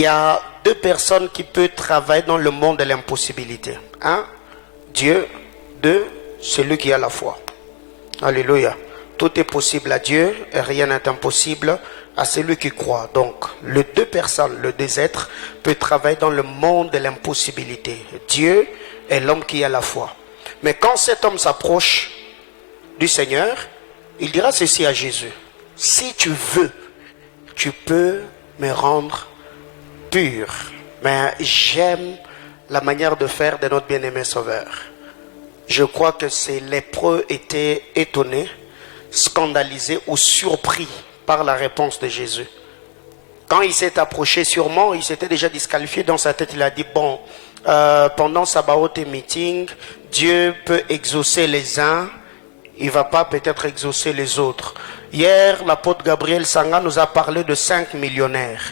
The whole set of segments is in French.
y a deux personnes qui peuvent travailler dans le monde de l'impossibilité. Un, Dieu. Deux, celui qui a la foi. Alléluia. Tout est possible à Dieu et rien n'est impossible à celui qui croit. Donc, les deux personnes, les deux êtres, peuvent travailler dans le monde de l'impossibilité. Dieu et l'homme qui a la foi. Mais quand cet homme s'approche du Seigneur, il dira ceci à Jésus. Si tu veux, tu peux me rendre pur. Mais j'aime la manière de faire de notre bien-aimé Sauveur. Je crois que ces lépreux étaient étonnés, scandalisés ou surpris par la réponse de Jésus. Quand il s'est approché, sûrement, il s'était déjà disqualifié dans sa tête. Il a dit, bon, pendant Sabaoth et meeting, Dieu peut exaucer les uns, il ne va pas peut-être exaucer les autres. Hier, l'apôtre Gabriel Sanga nous a parlé de 5 millionnaires.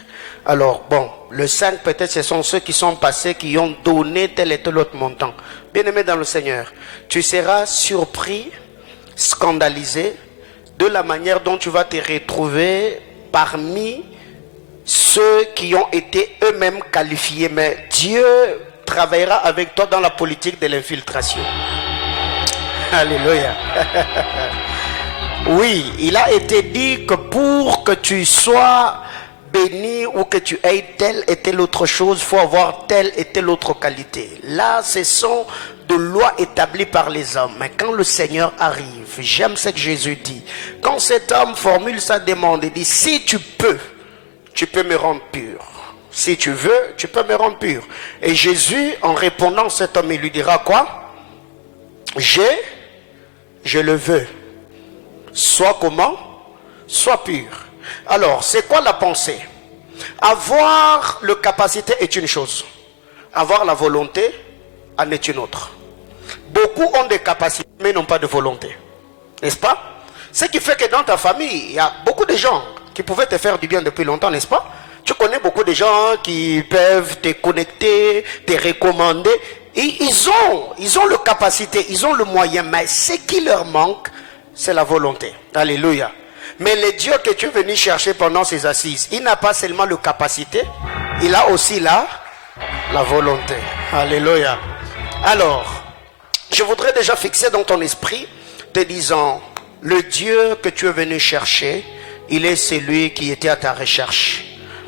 Alors, bon, le 5, peut-être, ce sont ceux qui sont passés, qui ont donné tel et tel autre montant. Bien-aimé dans le Seigneur, tu seras surpris, scandalisé, de la manière dont tu vas te retrouver parmi ceux qui ont été eux-mêmes qualifiés. Mais Dieu travaillera avec toi dans la politique de l'infiltration. Alléluia. Oui, il a été dit que pour que tu sois béni ou que tu aies telle et telle autre chose, il faut avoir telle et telle autre qualité. Là, ce sont de lois établies par les hommes. Mais quand le Seigneur arrive, j'aime ce que Jésus dit. Quand cet homme formule sa demande, il dit, si tu peux me rendre pur. Si tu veux, tu peux me rendre pur. Et Jésus, en répondant à cet homme, il lui dira quoi? Je le veux. Sois comment? Sois pur. Alors, c'est quoi la pensée? Avoir la capacité est une chose. Avoir la volonté en est une autre. Beaucoup ont des capacités, mais n'ont pas de volonté. N'est-ce pas? Ce qui fait que dans ta famille, il y a beaucoup de gens qui pouvaient te faire du bien depuis longtemps, n'est-ce pas? Tu connais beaucoup de gens qui peuvent te connecter, te recommander. Et ils ont la capacité, ils ont le moyen, mais ce qui leur manque, c'est la volonté. Alléluia. Mais le Dieu que tu es venu chercher pendant ces assises, il n'a pas seulement la capacité, il a aussi la volonté. Alléluia. Alors, je voudrais déjà fixer dans ton esprit, te disant, le Dieu que tu es venu chercher, il est celui qui était à ta recherche.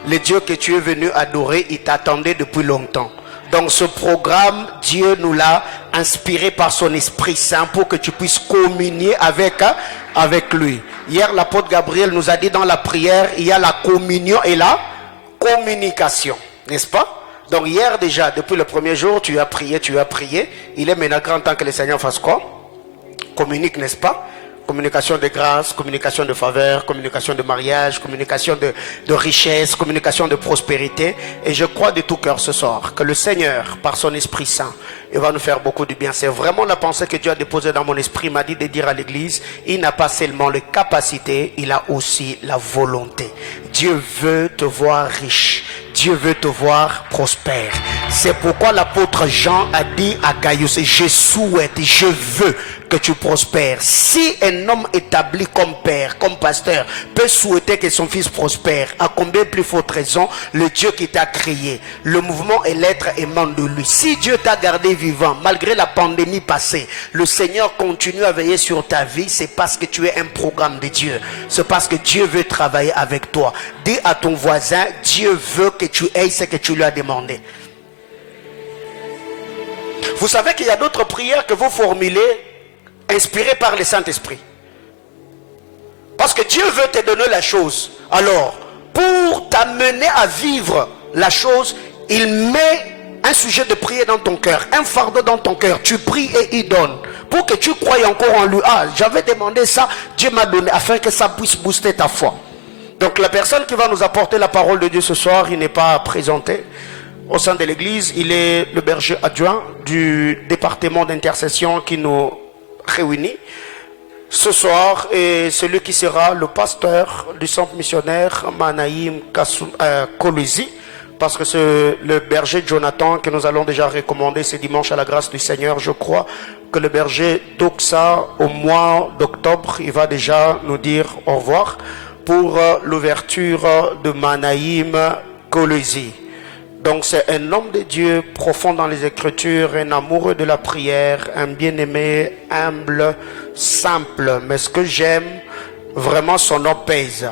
Le Dieu que tu es venu adorer, il t'attendait depuis longtemps. Donc ce programme, Dieu nous l'a inspiré par son Esprit Saint pour que tu puisses communier avec lui. Hier, l'apôtre Gabriel nous a dit dans la prière, il y a la communion et la communication. N'est-ce pas? Donc hier déjà, depuis le premier jour, tu as prié. Il est maintenant grand temps que le Seigneur fasse quoi? Communique, n'est-ce pas? Communication de grâce, communication de faveur, communication de mariage, communication de richesse, communication de prospérité. Et je crois de tout cœur ce soir que le Seigneur, par son Esprit Saint, il va nous faire beaucoup de bien. C'est vraiment la pensée que Dieu a déposée dans mon esprit. Il m'a dit de dire à l'église, il n'a pas seulement les capacités, il a aussi la volonté. Dieu veut te voir riche. Dieu veut te voir prospère. C'est pourquoi l'apôtre Jean a dit à Gaius, je souhaite, je veux que tu prospères. Si un homme établi comme père, comme pasteur, peut souhaiter que son fils prospère, à combien plus forte raison le Dieu qui t'a créé, le mouvement et l'être émanent de lui. Si Dieu t'a gardé vivant, malgré la pandémie passée, le Seigneur continue à veiller sur ta vie, c'est parce que tu es un programme de Dieu. C'est parce que Dieu veut travailler avec toi. Dis à ton voisin, Dieu veut que tu aies ce que tu lui as demandé. Vous savez qu'il y a d'autres prières que vous formulez inspirées par le Saint-Esprit. Parce que Dieu veut te donner la chose. Alors, pour t'amener à vivre la chose, il met un sujet de prière dans ton cœur, un fardeau dans ton cœur. Tu pries et il donne. Pour que tu croies encore en lui. Ah, j'avais demandé ça, Dieu m'a donné, afin que ça puisse booster ta foi. Donc la personne qui va nous apporter la parole de Dieu ce soir, il n'est pas présenté au sein de l'église. Il est le berger adjoint du département d'intercession qui nous réunit ce soir, et celui qui sera le pasteur du centre missionnaire Manaïm Kolwezi, parce que c'est le berger Jonathan que nous allons déjà recommander ce dimanche à la grâce du Seigneur. Je crois que le berger Doxa, au mois d'octobre, il va déjà nous dire au revoir pour l'ouverture de Manaïm Kolwezi. Donc c'est un homme de Dieu profond dans les Écritures, un amoureux de la prière, un bien-aimé, humble, simple. Mais ce que j'aime, vraiment son nom pèse.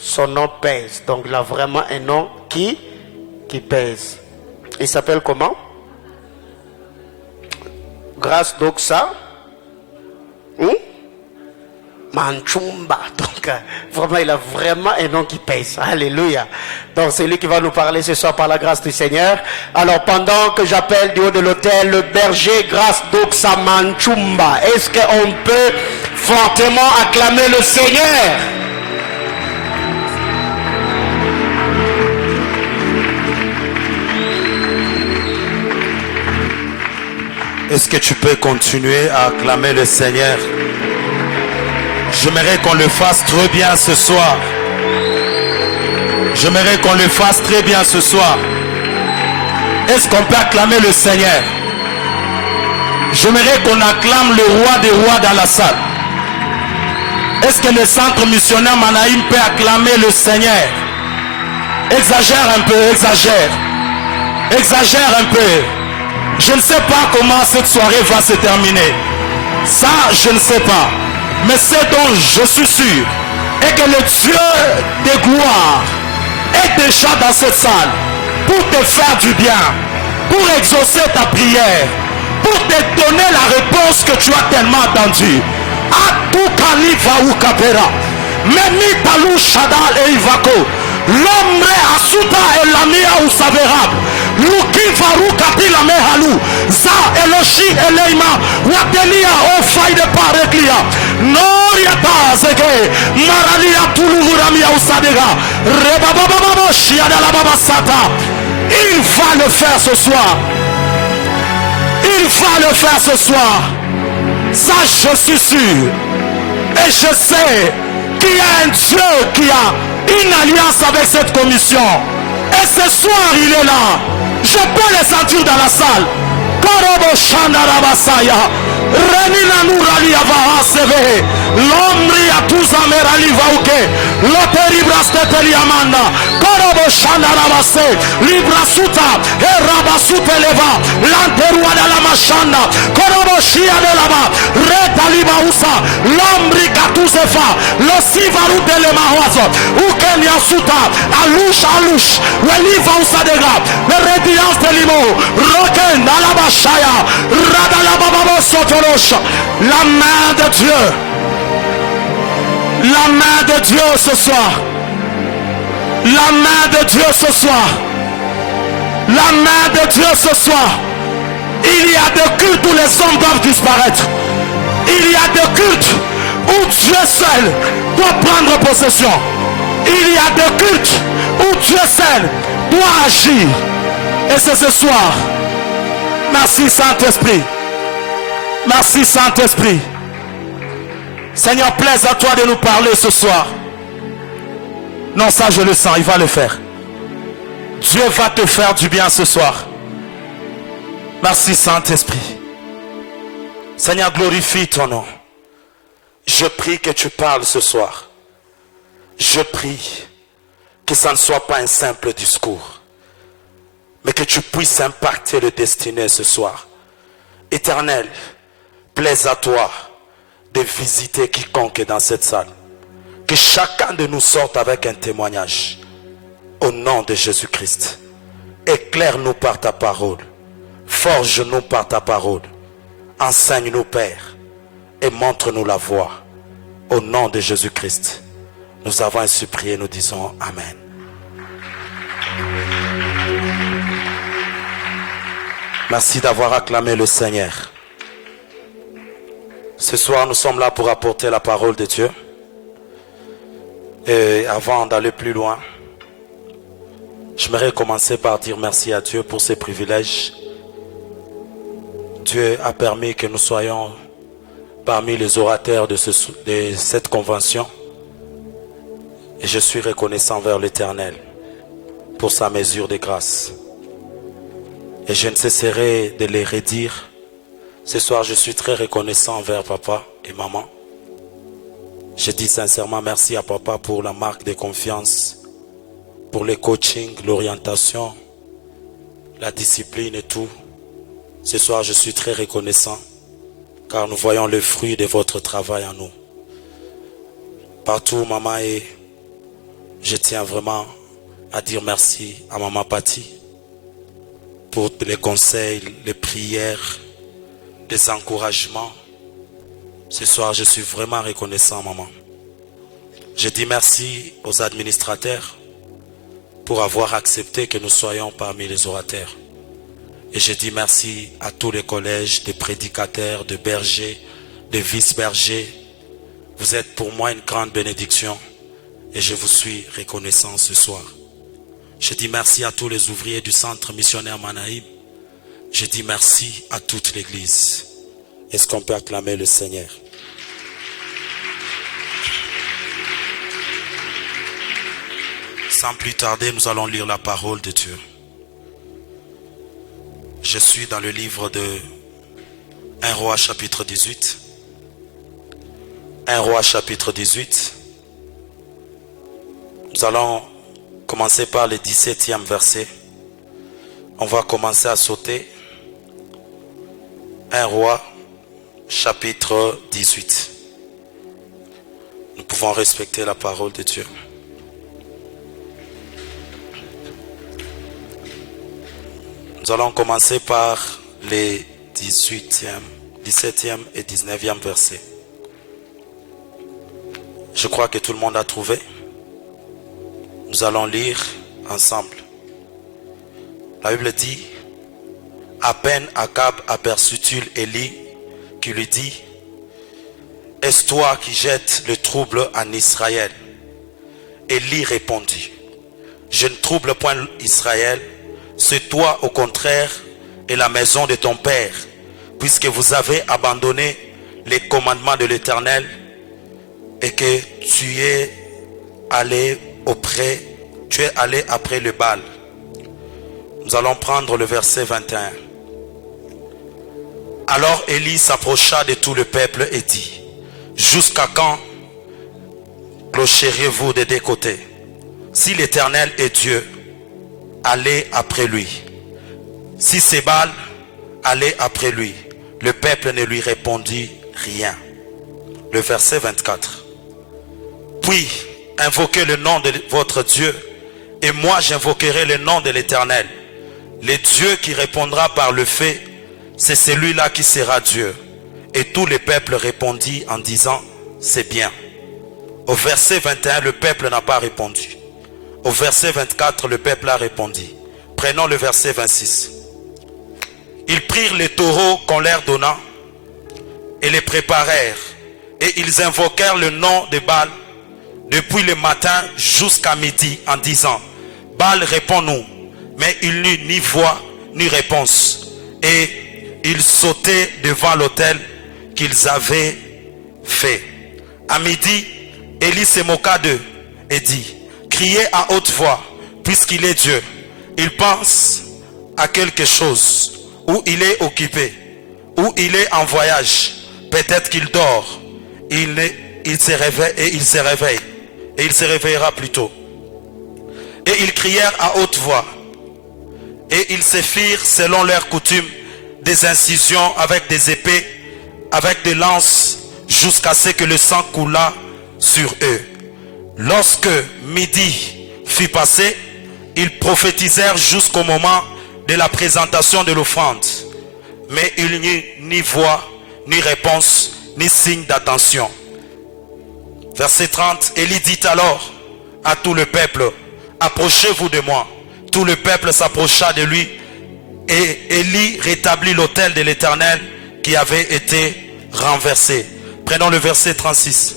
Son nom pèse. Donc il a vraiment un nom qui pèse. Il s'appelle comment? Grâce Doxa Manchumba. Donc vraiment il a vraiment un nom qui pèse. Alléluia. Donc c'est lui qui va nous parler ce soir par la grâce du Seigneur. Alors pendant que j'appelle du haut de l'autel le berger Grâce Doxa Manchumba, est-ce qu'on peut fortement acclamer le Seigneur? Est-ce que tu peux continuer à acclamer le Seigneur? J'aimerais qu'on le fasse très bien ce soir. J'aimerais qu'on le fasse très bien ce soir. Est-ce qu'on peut acclamer le Seigneur? J'aimerais qu'on acclame le roi des rois dans la salle. Est-ce que le centre missionnaire Manaïm peut acclamer le Seigneur? Exagère un peu, exagère. Exagère un peu. Je ne sais pas comment cette soirée va se terminer. Ça, je ne sais pas. Mais c'est dont je suis sûr. Et que le Dieu de gloire est déjà dans cette salle pour te faire du bien, pour exaucer ta prière, pour te donner la réponse que tu as tellement attendue. Atukaliva ou kapera. Memi talou shadal et ivako. L'homme asuta et lamia ou saverab. Luki faru kapila mehalu. Za eloshi eleima. Watelia o faide pareklia. Noriata zeke. Maralia tulumuramia ou sadega. Rebabababa shiada la baba sata. Il va le faire ce soir. Il va le faire ce soir. Ça je suis sûr. Et je sais qu'il y a un Dieu qui a une alliance avec cette commission. Et ce soir il est là. Je peux le sentir dans la salle. Korobo Shandarabasaya. Renina Nurali Avahaseve. L'omri a tous amerali vauke. Loteri brasteteli amanda. Korobo Shandarabase. Librasuta. Erabasute leva. Lanterua de la machanda. Korobo Shia de lava. Reta libausa. L'omri katusefa. Lo sivaru de lemahoazo. Ukenya suta. Alush alush. Weliva usadega. Le radiance de limo. Roken alabashaya. Radalababa sotorosh. La main de Dieu. La main de Dieu ce soir. La main de Dieu ce soir. La main de Dieu ce soir. Il y a des cultes où les hommes doivent disparaître. Il y a des cultes où Dieu seul doit prendre possession. Il y a des cultes où Dieu seul doit agir. Et c'est ce soir. Merci Saint-Esprit. Merci Saint-Esprit. Seigneur, plaise à toi de nous parler ce soir. Non, ça je le sens, il va le faire. Dieu va te faire du bien ce soir. Merci Saint-Esprit. Seigneur, glorifie ton nom. Je prie que tu parles ce soir. Je prie que ça ne soit pas un simple discours, mais que tu puisses impacter le destiné ce soir. Éternel, plaise à toi de visiter quiconque dans cette salle. Que chacun de nous sorte avec un témoignage. Au nom de Jésus-Christ. Éclaire-nous par ta parole. Forge-nous par ta parole. Enseigne-nous, Père. Et montre-nous la voie. Au nom de Jésus-Christ. Nous avons ainsi prié, nous disons Amen. Merci d'avoir acclamé le Seigneur. Ce soir, nous sommes là pour apporter la parole de Dieu. Et avant d'aller plus loin, j'aimerais commencer par dire merci à Dieu pour ses privilèges. Dieu a permis que nous soyons parmi les orateurs de cette convention. Et je suis reconnaissant vers l'Éternel pour sa mesure de grâce. Et je ne cesserai de les redire. Ce soir, je suis très reconnaissant envers papa et maman. Je dis sincèrement merci à papa pour la marque de confiance, pour le coaching, l'orientation la discipline et tout. Ce soir, je suis très reconnaissant car nous voyons le fruit de votre travail en nous. Partout où maman est, je tiens vraiment à dire merci à maman Patti pour les conseils, les prières, les encouragements. Ce soir, je suis vraiment reconnaissant, maman. Je dis merci aux administrateurs pour avoir accepté que nous soyons parmi les orateurs. Et je dis merci à tous les collèges de prédicateurs, de bergers, de vice-bergers. Vous êtes pour moi une grande bénédiction et je vous suis reconnaissant ce soir. Je dis merci à tous les ouvriers du centre missionnaire Manaïm. Je dis merci à toute l'église. Est-ce qu'on peut acclamer le Seigneur? Sans plus tarder, nous allons lire la parole de Dieu. Je suis dans le livre de 1 Roi chapitre 18. 1 Roi chapitre 18. Nous allons commencer par le 17e verset. On va commencer à sauter. 1 Roi chapitre 18. Nous pouvons respecter la parole de Dieu. Nous allons commencer par les 18e, 17e et 19e versets. Je crois que tout le monde a trouvé. Nous allons lire ensemble. La Bible dit, à peine Akab aperçut-il Élie qui lui dit, est-ce toi qui jettes le trouble en Israël? Élie répondit, je ne trouble point Israël, c'est toi au contraire et la maison de ton père, puisque vous avez abandonné les commandements de l'Éternel et que tu es allé après le Baal. Nous allons prendre le verset 21. Alors Élie s'approcha de tout le peuple et dit, jusqu'à quand clocherez-vous des deux côtés? Si l'Éternel est Dieu, allez après lui. Si c'est Baal, allez après lui. Le peuple ne lui répondit rien. Le verset 24. Puis invoquez le nom de votre Dieu, et moi j'invoquerai le nom de l'Éternel. Le Dieu qui répondra par le fait, c'est celui-là qui sera Dieu. Et tout le peuple répondit en disant, c'est bien. Au verset 21, le peuple n'a pas répondu. Au verset 24, le peuple a répondu. Prenons le verset 26. Ils prirent les taureaux qu'on leur donna et les préparèrent. Et ils invoquèrent le nom de Baal depuis le matin jusqu'à midi en disant, Baal réponds-nous. Mais il n'eut ni voix ni réponse. Et ils sautaient devant l'autel qu'ils avaient fait. À midi, Élie se moqua d'eux et dit, criez à haute voix, puisqu'il est Dieu. Il pense à quelque chose, ou il est occupé, ou il est en voyage. Peut-être qu'il dort. Il se réveille et il se réveille. Et il se réveillera plus tôt. Et ils crièrent à haute voix. Et ils se firent, selon leur coutume, des incisions avec des épées, avec des lances, jusqu'à ce que le sang coulât sur eux. Lorsque midi fut passé, ils prophétisèrent jusqu'au moment de la présentation de l'offrande. Mais il n'y eut ni voix, ni réponse, ni signe d'attention. Verset 30, Élie dit alors à tout le peuple, approchez-vous de moi. Tout le peuple s'approcha de lui et Élie rétablit l'autel de l'Éternel qui avait été renversé. Prenons le verset 36.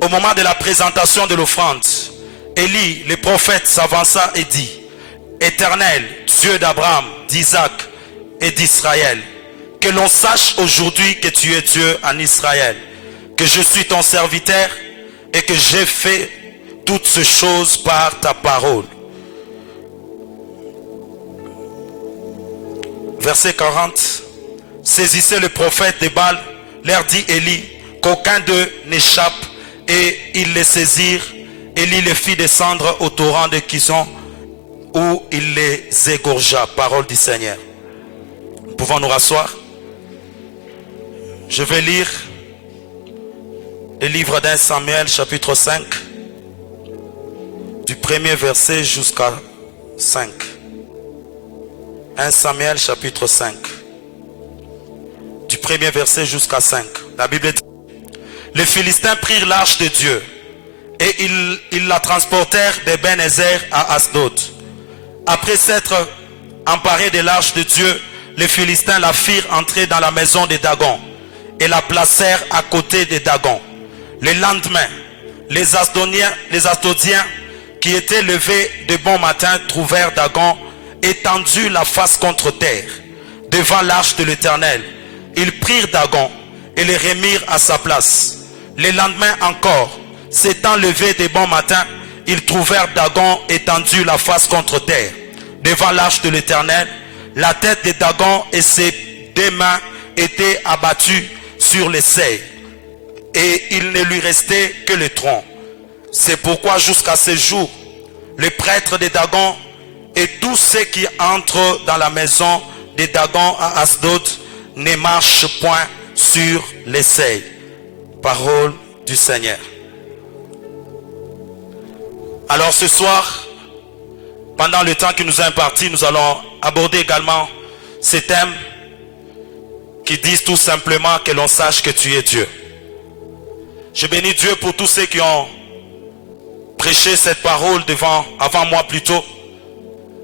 Au moment de la présentation de l'offrande, Élie, le prophète, s'avança et dit, Éternel, Dieu d'Abraham, d'Isaac et d'Israël, que l'on sache aujourd'hui que tu es Dieu en Israël, que je suis ton serviteur et que j'ai fait toutes ces choses par ta parole. Verset 40. Saisissez le prophète de Baal, leur dit Élie, qu'aucun d'eux n'échappe, et ils les saisirent. Élie les fit descendre au torrent de Kison où il les égorgea. Parole du Seigneur. Nous pouvons nous rasseoir. Je vais lire le livre d'1 Samuel chapitre 5 du premier verset jusqu'à 5. 1 Samuel chapitre 5 du premier verset jusqu'à 5. La Bible dit: les Philistins prirent l'arche de Dieu et ils la transportèrent d'Ebenezer à Asdod. Après s'être emparés de l'arche de Dieu, les Philistins la firent entrer dans la maison de Dagon et la placèrent à côté de Dagon. Le lendemain, les Asdodiens qui étaient levés de bon matin trouvèrent Dagon étendu la face contre terre devant l'arche de l'Éternel. Ils prirent Dagon et le remirent à sa place. Le lendemain encore, s'étant levés de bon matin, ils trouvèrent Dagon étendu la face contre terre devant l'arche de l'Éternel. La tête de Dagon et ses deux mains étaient abattues sur les seuils, et il ne lui restait que le tronc. C'est pourquoi jusqu'à ce jour, les prêtres de Dagon et tous ceux qui entrent dans la maison de Dagon à Asdod ne marchent point sur les seuils. Parole du Seigneur. Alors ce soir, pendant le temps qui nous est imparti, nous allons aborder également ces thèmes qui disent tout simplement que l'on sache que tu es Dieu. Je bénis Dieu pour tous ceux qui ont prêché cette parole avant moi plus tôt.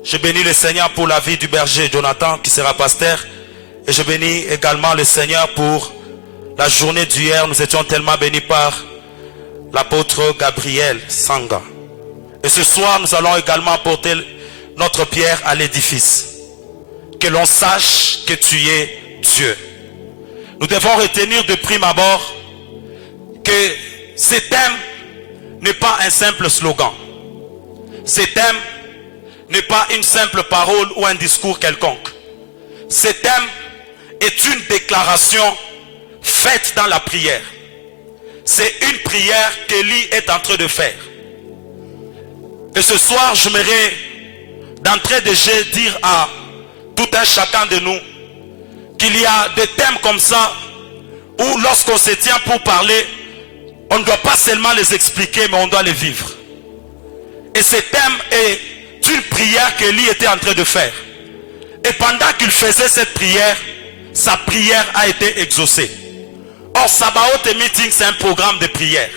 Je bénis le Seigneur pour la vie du berger Jonathan qui sera pasteur. Et je bénis également le Seigneur pour la journée d'hier. Nous étions tellement bénis par l'apôtre Gabriel Sanga. Et ce soir, nous allons également apporter notre pierre à l'édifice. Que l'on sache que tu es Dieu. Nous devons retenir de prime abord que ce thème n'est pas un simple slogan. Ce thème n'est pas une simple parole ou un discours quelconque. Ce thème est une déclaration faite dans la prière. C'est une prière qu'Élie est en train de faire. Et ce soir, j'aimerais d'entrée de jeu dire à tout un chacun de nous qu'il y a des thèmes comme ça où lorsqu'on se tient pour parler, on ne doit pas seulement les expliquer, mais on doit les vivre. Et ce thème est une prière qu'Élie était en train de faire. Et pendant qu'il faisait cette prière, sa prière a été exaucée. Or, Sabaoth et Meeting, c'est un programme de prière.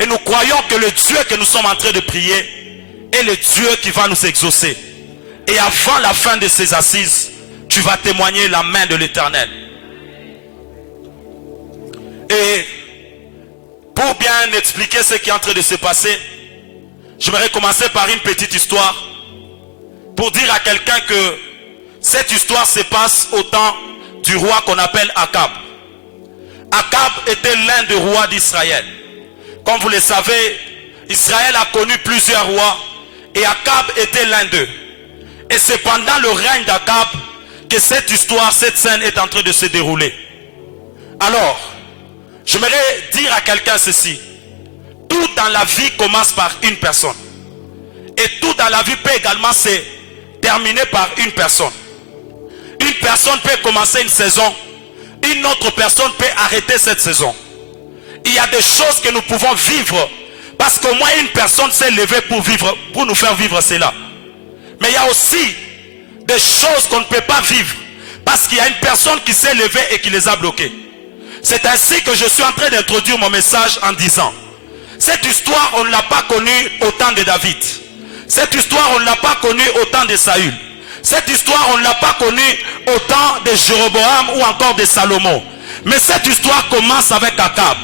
Et nous croyons que le Dieu que nous sommes en train de prier est le Dieu qui va nous exaucer. Et avant la fin de ces assises, tu vas témoigner la main de l'Éternel. Et pour bien expliquer ce qui est en train de se passer, j'aimerais commencer par une petite histoire pour dire à quelqu'un que cette histoire se passe au temps du roi qu'on appelle Akab. Akab était l'un des rois d'Israël. Comme vous le savez, Israël a connu plusieurs rois et Akab était l'un d'eux. Et c'est pendant le règne d'Akab que cette histoire, cette scène est en train de se dérouler. Alors, j'aimerais dire à quelqu'un ceci. Tout dans la vie commence par une personne. Et tout dans la vie peut également se terminer par une personne. Une personne peut commencer une saison. Une autre personne peut arrêter cette saison. Il y a des choses que nous pouvons vivre parce qu'au moins une personne s'est levée pour nous faire vivre cela. Mais il y a aussi des choses qu'on ne peut pas vivre parce qu'il y a une personne qui s'est levée et qui les a bloquées. C'est ainsi que je suis en train d'introduire mon message en disant: cette histoire, on ne l'a pas connue au temps de David. Cette histoire, on ne l'a pas connue au temps de Saül. Cette histoire, on ne l'a pas connue au temps de Jéroboam ou encore de Salomon. Mais cette histoire commence avec Akab.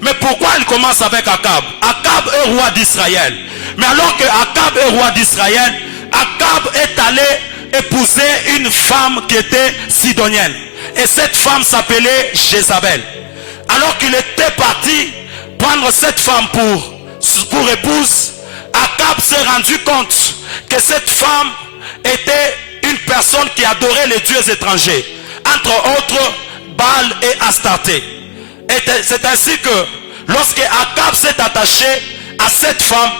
Mais pourquoi elle commence avec Akab? Akab est roi d'Israël. Mais alors que Akab est roi d'Israël, Akab est allé épouser une femme qui était sidonienne. Et cette femme s'appelait Jézabel. Alors qu'il était parti prendre cette femme pour épouse, Akab s'est rendu compte que cette femme était une personne qui adorait les dieux étrangers, entre autres Baal et Astarté. Et c'est ainsi que lorsque Akab s'est attaché à cette femme,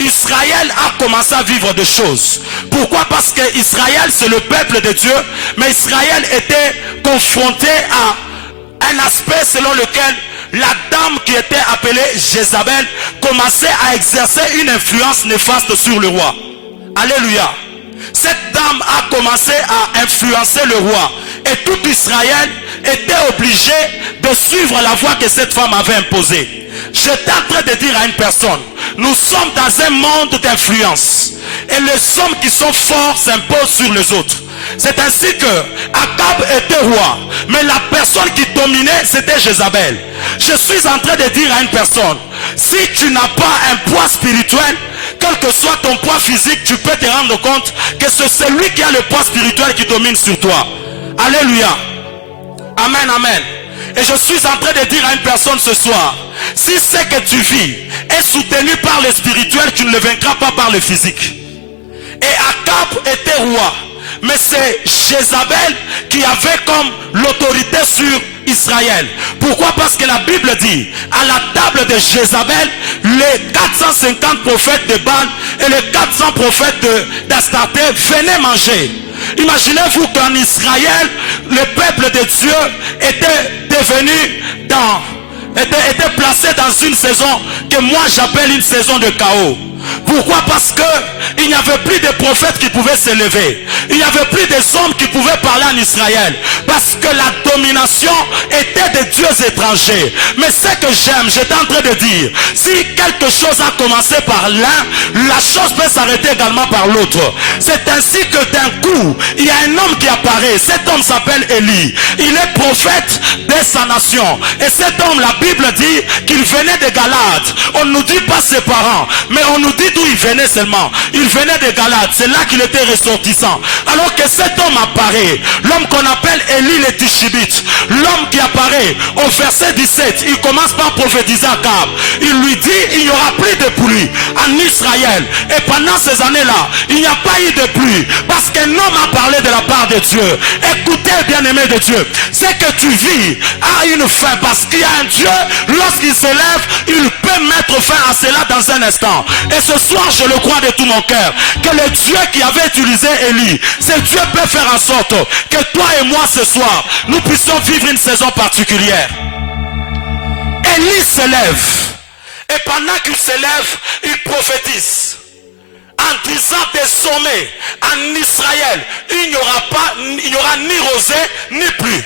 Israël a commencé à vivre des choses. Pourquoi? Parce que Israël, c'est le peuple de Dieu, mais Israël était confronté à un aspect selon lequel la dame qui était appelée Jézabel commençait à exercer une influence néfaste sur le roi. Alléluia. Cette dame a commencé à influencer le roi. Et tout Israël était obligé de suivre la voie que cette femme avait imposée. J'étais en train de dire à une personne, nous sommes dans un monde d'influence. Et les hommes qui sont forts s'imposent sur les autres. C'est ainsi que Akab était roi, mais la personne qui dominait, c'était Jézabel. Je suis en train de dire à une personne, si tu n'as pas un poids spirituel, quel que soit ton poids physique, tu peux te rendre compte que c'est celui qui a le poids spirituel qui domine sur toi. Alléluia. Amen, amen. Et je suis en train de dire à une personne ce soir, si ce que tu vis est soutenu par le spirituel, tu ne le vaincras pas par le physique. Et Akab était roi, mais c'est Jézabel qui avait comme l'autorité sur Israël. Pourquoi? Parce que la Bible dit, à la table de Jézabel, les 450 prophètes de Baal et les 400 prophètes d'Astarté venaient manger. Imaginez-vous qu'en Israël, le peuple de Dieu était était placé dans une saison que moi j'appelle une saison de chaos. Pourquoi? Parce que il n'y avait plus de prophètes qui pouvaient s'élever. Il n'y avait plus des hommes qui pouvaient parler en Israël. Parce que la domination était des dieux étrangers. Mais ce que j'aime, j'étais en train de dire, si quelque chose a commencé par l'un, la chose peut s'arrêter également par l'autre. C'est ainsi que d'un coup, il y a un homme qui apparaît. Cet homme s'appelle Élie. Il est prophète de sa nation. Et cet homme, la Bible dit qu'il venait de Galate. On ne nous dit pas ses parents, mais on nous dit d'où il venait seulement. Il venait de Galate. C'est là qu'il était ressortissant. Alors que cet homme apparaît, l'homme qu'on appelle Élie le Tishibite, l'homme qui apparaît au verset 17, il commence par prophétiser à Akab. Il lui dit, il n'y aura plus de pluie en Israël. Et pendant ces années-là, il n'y a pas eu de pluie. Parce qu'un homme a parlé de la part de Dieu. Écoutez, bien-aimé de Dieu, c'est que tu vis à une fin. Parce qu'il y a un Dieu, lorsqu'il s'élève, il peut mettre fin à cela dans un instant. Et ce soir, je le crois de tout mon cœur, que le Dieu qui avait utilisé Élie, ce Dieu peut faire en sorte que toi et moi ce soir, nous puissions vivre une saison particulière. Élie s'élève. Et pendant qu'il s'élève, il prophétise. En disant désormais, en Israël, il n'y aura ni rosée, ni pluie.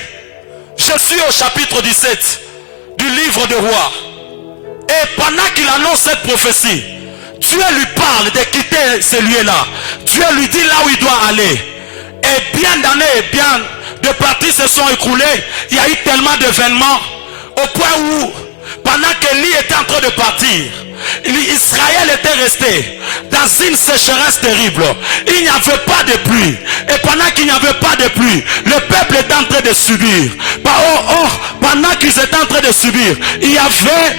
Je suis au chapitre 17 du livre de Rois. Et pendant qu'il annonce cette prophétie, Dieu lui parle de quitter ce lieu-là. Dieu lui dit là où il doit aller. Et bien d'années, bien de parties se sont écoulées. Il y a eu tellement d'événements au point où, pendant qu'Élie était en train de partir, Israël était resté dans une sécheresse terrible. Il n'y avait pas de pluie. Et pendant qu'il n'y avait pas de pluie, le peuple était en train de subir. Pendant qu'ils étaient en train de subir, il y avait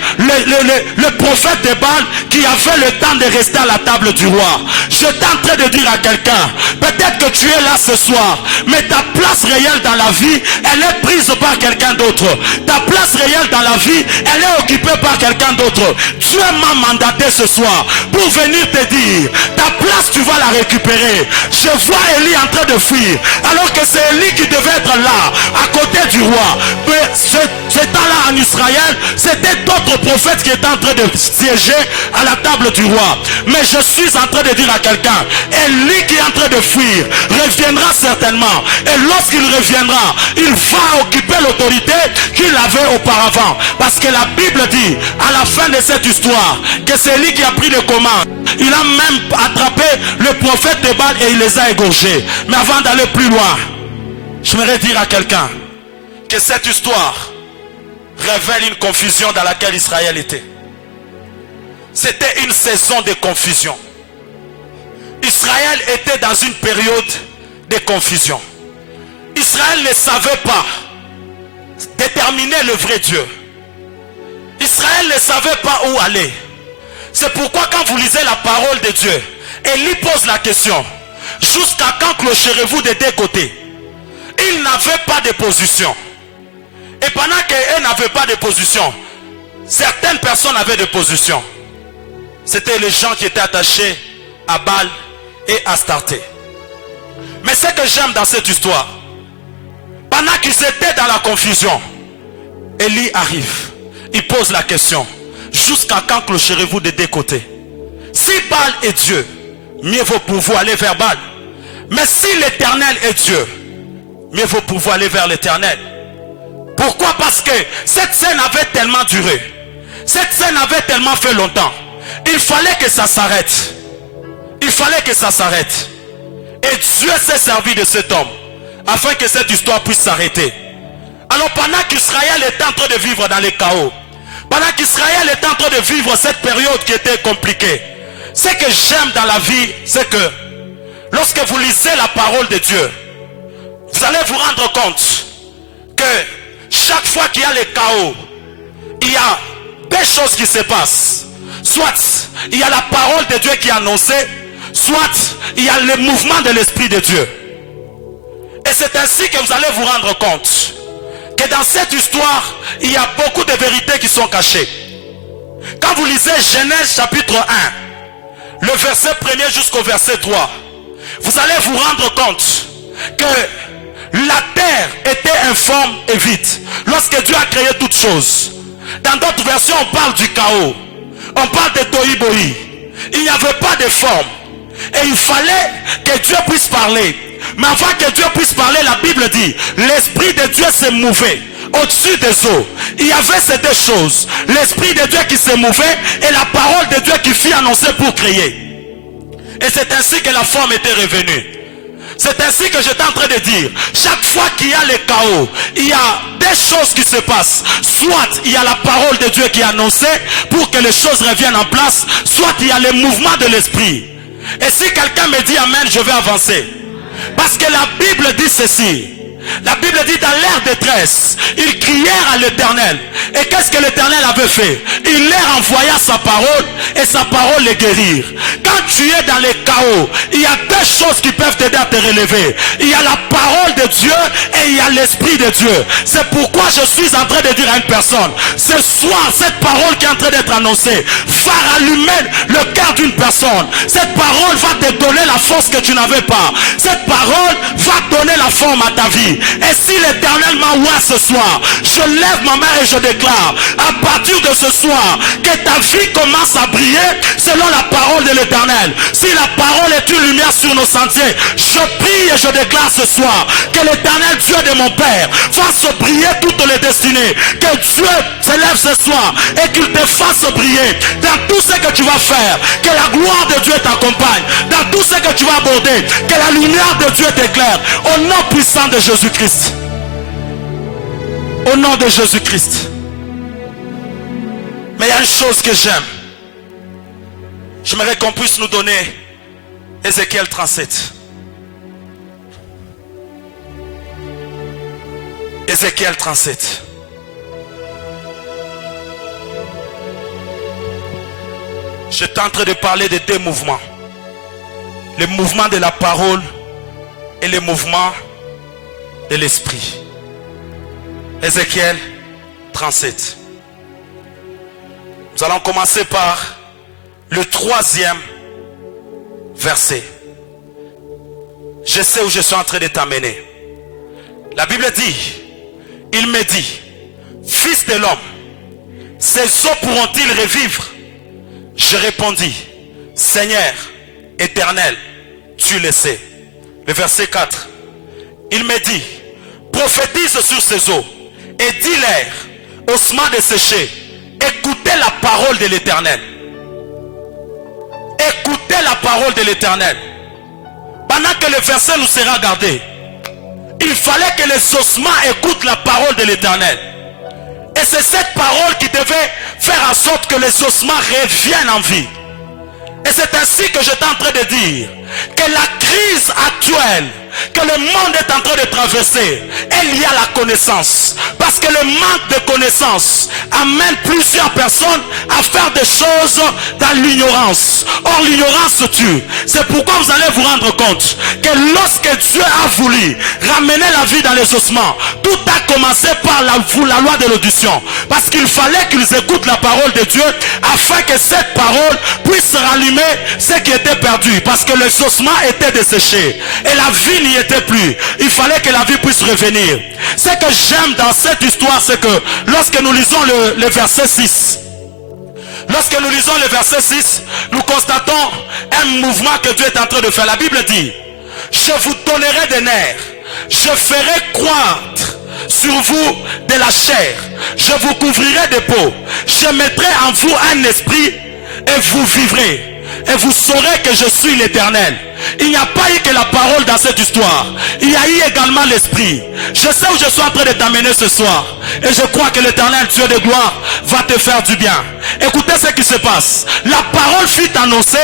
le prophète de Baal qui avait le temps de rester à la table du roi. Je suis en train de dire à quelqu'un, peut-être que tu es là ce soir, mais ta place réelle dans la vie, elle est prise par quelqu'un d'autre. Ta place réelle dans la vie, elle est occupée par quelqu'un d'autre. Dieu m'a mandaté ce soir pour venir te dire, ta place tu vas la récupérer. Je vois Élie en train de fuir, alors que c'est Élie qui devait être là, à côté du roi. Mais ce temps-là en Israël, c'était d'autres prophètes qui étaient en train de siéger à la table du roi. Mais je suis en train de dire à quelqu'un, Élie qui est en train de fuir, reviendra certainement. Et lorsqu'il reviendra, il va occuper l'autorité qu'il avait auparavant. Parce que la Bible dit, à la fin de cette histoire, que c'est lui qui a pris les commandes. Il a même attrapé le prophète de Baal et il les a égorgés. Mais avant d'aller plus loin, j'aimerais dire à quelqu'un que cette histoire révèle une confusion dans laquelle Israël était. C'était une saison de confusion. Israël était dans une période de confusion. Israël ne savait pas déterminer le vrai Dieu. Israël ne savait pas où aller. C'est pourquoi quand vous lisez la parole de Dieu, Élie pose la question, jusqu'à quand clocherez-vous des deux côtés? Il n'avait pas de position. Et pendant qu'eux n'avaient pas de position, certaines personnes avaient de position. C'était les gens qui étaient attachés à Baal et à Astarté. Mais ce que j'aime dans cette histoire, pendant qu'ils étaient dans la confusion, Élie arrive. Il pose la question: jusqu'à quand clocherez-vous des deux côtés? Si Baal est Dieu, mieux vaut pour vous aller vers Baal. Mais si l'Éternel est Dieu, mieux vaut pour vous aller vers l'Éternel. Pourquoi? Parce que cette scène avait tellement duré. Cette scène avait tellement fait longtemps. Il fallait que ça s'arrête. Il fallait que ça s'arrête. Et Dieu s'est servi de cet homme afin que cette histoire puisse s'arrêter. Alors pendant qu'Israël était en train de vivre dans le chaos, pendant qu'Israël était en train de vivre cette période qui était compliquée, ce que j'aime dans la vie, c'est que lorsque vous lisez la parole de Dieu, vous allez vous rendre compte que chaque fois qu'il y a le chaos, il y a des choses qui se passent. Soit il y a la parole de Dieu qui est annoncée, soit il y a le mouvement de l'Esprit de Dieu. Et c'est ainsi que vous allez vous rendre compte que dans cette histoire, il y a beaucoup de vérités qui sont cachées. Quand vous lisez Genèse chapitre 1, le verset 1er jusqu'au verset 3, vous allez vous rendre compte que la terre était informe et vide lorsque Dieu a créé toutes choses. Dans d'autres versions, on parle du chaos. On parle de tohu-bohu. Il n'y avait pas de forme. Et il fallait que Dieu puisse parler. Mais avant que Dieu puisse parler, la Bible dit, l'Esprit de Dieu se mouvait au-dessus des eaux. Il y avait ces deux choses. L'Esprit de Dieu qui se mouvait et la parole de Dieu qui fut annoncée pour créer. Et c'est ainsi que la forme était revenue. C'est ainsi que j'étais en train de dire, chaque fois qu'il y a le chaos, il y a des choses qui se passent. Soit il y a la parole de Dieu qui est annoncée pour que les choses reviennent en place, soit il y a le mouvement de l'esprit. Et si quelqu'un me dit amen, je vais avancer. Parce que la Bible dit ceci. La Bible dit dans leur détresse, ils crièrent à l'Éternel. Et qu'est-ce que l'Éternel avait fait? Il leur envoya sa parole et sa parole les guérir. Quand tu es dans le chaos, il y a deux choses qui peuvent t'aider à te relever. Il y a la parole de Dieu et il y a l'Esprit de Dieu. C'est pourquoi je suis en train de dire à une personne, ce soir, cette parole qui est en train d'être annoncée va rallumer le cœur d'une personne. Cette parole va te donner la force que tu n'avais pas. Cette parole va donner la forme à ta vie. Et si l'Éternel m'envoie ce soir, je lève ma main et je déclare, à partir de ce soir, que ta vie commence à briller selon la parole de l'Éternel. Si la parole est une lumière sur nos sentiers, je prie et je déclare ce soir que l'Éternel Dieu de mon Père fasse briller toutes les destinées. Que Dieu se lève ce soir et qu'il te fasse briller dans tout ce que tu vas faire. Que la gloire de Dieu t'accompagne dans tout ce que tu vas aborder. Que la lumière de Dieu t'éclaire. Au nom puissant de Jésus-Christ. Au nom de Jésus-Christ. Mais il y a une chose que j'aime. J'aimerais qu'on puisse nous donner Ézéchiel 37. Ézéchiel 37. J'étais en train de parler de deux mouvements. Le mouvement de la parole et le mouvement de l'esprit. Ézéchiel 37. Nous allons commencer par le 3e verset. Je sais où je suis en train de t'amener. La Bible dit, il me dit, fils de l'homme, ces eaux pourront-ils revivre? Je répondis, Seigneur éternel, tu le sais. Le verset 4. Il me dit, prophétise sur ces eaux et dis-leur, ossements desséchés, écoutez la parole de l'Éternel. Écoutez la parole de l'Éternel. Pendant que le verset nous sera gardé, il fallait que les ossements écoutent la parole de l'Éternel. Et c'est cette parole qui devait faire en sorte que les ossements reviennent en vie. Et c'est ainsi que j'étais en train de dire que la crise actuelle que le monde est en train de traverser est liée à la connaissance. Parce que le manque de connaissance amène plusieurs personnes à faire des choses dans l'ignorance. Or l'ignorance tue. C'est pourquoi vous allez vous rendre compte que lorsque Dieu a voulu ramener la vie dans les ossements, tout a commencé par la loi de l'audition. Parce qu'il fallait qu'ils écoutent la parole de Dieu afin que cette parole puisse rallumer ce qui était perdu. Parce que les ossements étaient desséchés et la vie n'y était plus. Il fallait que la vie puisse revenir. Ce que j'aime dans cette histoire, c'est que lorsque nous lisons le verset 6, lorsque nous lisons le verset 6, nous constatons un mouvement que Dieu est en train de faire. La Bible dit: je vous donnerai des nerfs, je ferai croître sur vous de la chair, je vous couvrirai de peau, je mettrai en vous un esprit et vous vivrez, et vous saurez que je suis l'Éternel. Il n'y a pas eu que la parole dans cette histoire, il y a eu également l'esprit. Je sais où je suis en train de t'amener ce soir, et je crois que l'Éternel Dieu de gloire va te faire du bien. Écoutez ce qui se passe. La parole fut annoncée,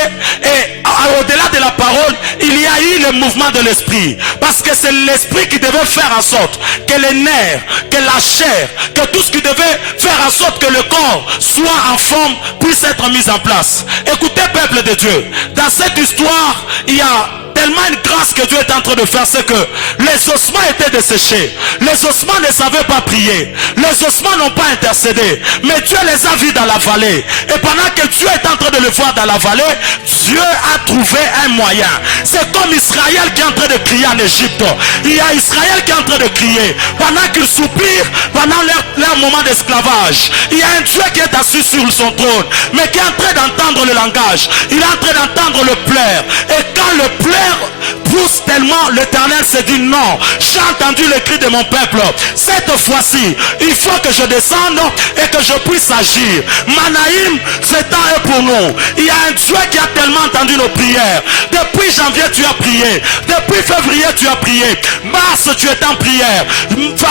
et au-delà de la parole, il y a eu le mouvement de l'esprit, parce que c'est l'esprit qui devait faire en sorte que les nerfs, que la chair, que tout ce qui devait faire en sorte que le corps soit en forme puisse être mis en place. Écoutez, peuple de Dieu, dans cette histoire, il y a tellement une grâce que Dieu est en train de faire, c'est que les ossements étaient desséchés, les ossements ne savaient pas prier, les ossements n'ont pas intercédé, mais Dieu les a vus dans la vallée. Et pendant que Dieu est en train de le voir dans la vallée, Dieu a trouvé un moyen. C'est comme Israël qui est en train de crier en Égypte. Il y a Israël qui est en train de crier pendant qu'ils soupirent, pendant leur moment d'esclavage. Il y a un Dieu qui est assis sur son trône, mais qui est en train d'entendre le langage, il est en train d'entendre le pleur. Et quand le pleur pousse tellement, l'Éternel s'est dit: non, j'ai entendu le cri de mon peuple, cette fois-ci il faut que je descende et que je puisse agir. Manaïm, c'est temps est pour nous. Il y a un Dieu qui a tellement entendu nos prières. Depuis janvier tu as prié, depuis février tu as prié, mars tu es en prière,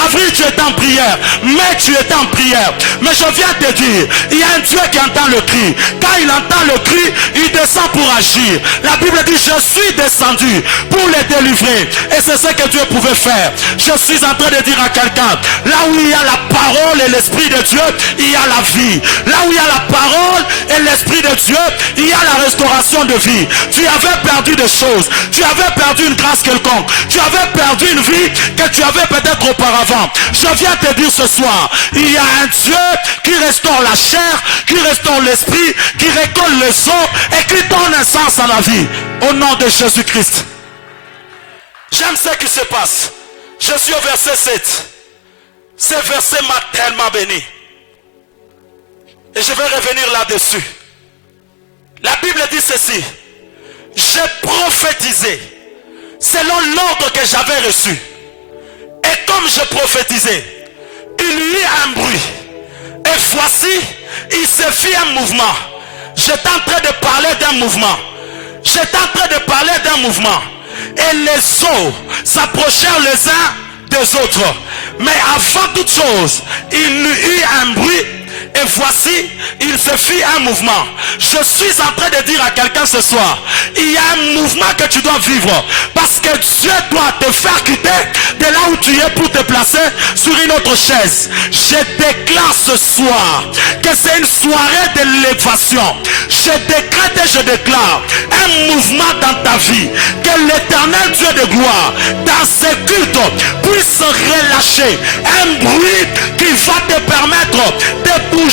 avril tu es en prière, mai tu es en prière. Mais je viens te dire, il y a un Dieu qui entend le cri. Quand il entend le cri, il descend pour agir. La Bible dit: je suis descendu pour les délivrer. Et c'est ce que Dieu pouvait faire. Je suis en train de dire à quelqu'un: là où il y a la parole et l'esprit de Dieu, il y a la vie. Là où il y a la parole et l'esprit de Dieu, il y a la restauration de vie. Tu avais perdu des choses, tu avais perdu une grâce quelconque, tu avais perdu une vie que tu avais peut-être auparavant. Je viens te dire ce soir, il y a un Dieu qui restaure la chair, qui restaure l'esprit, qui récolte le sang et qui donne un sens à la vie. Au nom de Jésus-Christ. J'aime ce qui se passe. Je suis au verset 7. Ce verset m'a tellement béni. Et je vais revenir là-dessus. La Bible dit ceci: j'ai prophétisé selon l'ordre que j'avais reçu. Et comme je prophétisais, il y eut un bruit. Et voici, il se fit un mouvement. J'étais en train de parler d'un mouvement. J'étais en train de parler d'un mouvement. Et les eaux s'approchèrent les uns des autres. Mais avant toute chose, il y eut un bruit. Et voici, il se fit un mouvement. Je suis en train de dire à quelqu'un ce soir, il y a un mouvement que tu dois vivre. Parce que Dieu doit te faire quitter de là où tu es pour te placer sur une autre chaise. Je déclare ce soir que c'est une soirée d'élévation. Je décrète et je déclare un mouvement dans ta vie. Que l'Éternel Dieu de gloire, dans ce culte, puisse relâcher un bruit qui va te permettre de bouger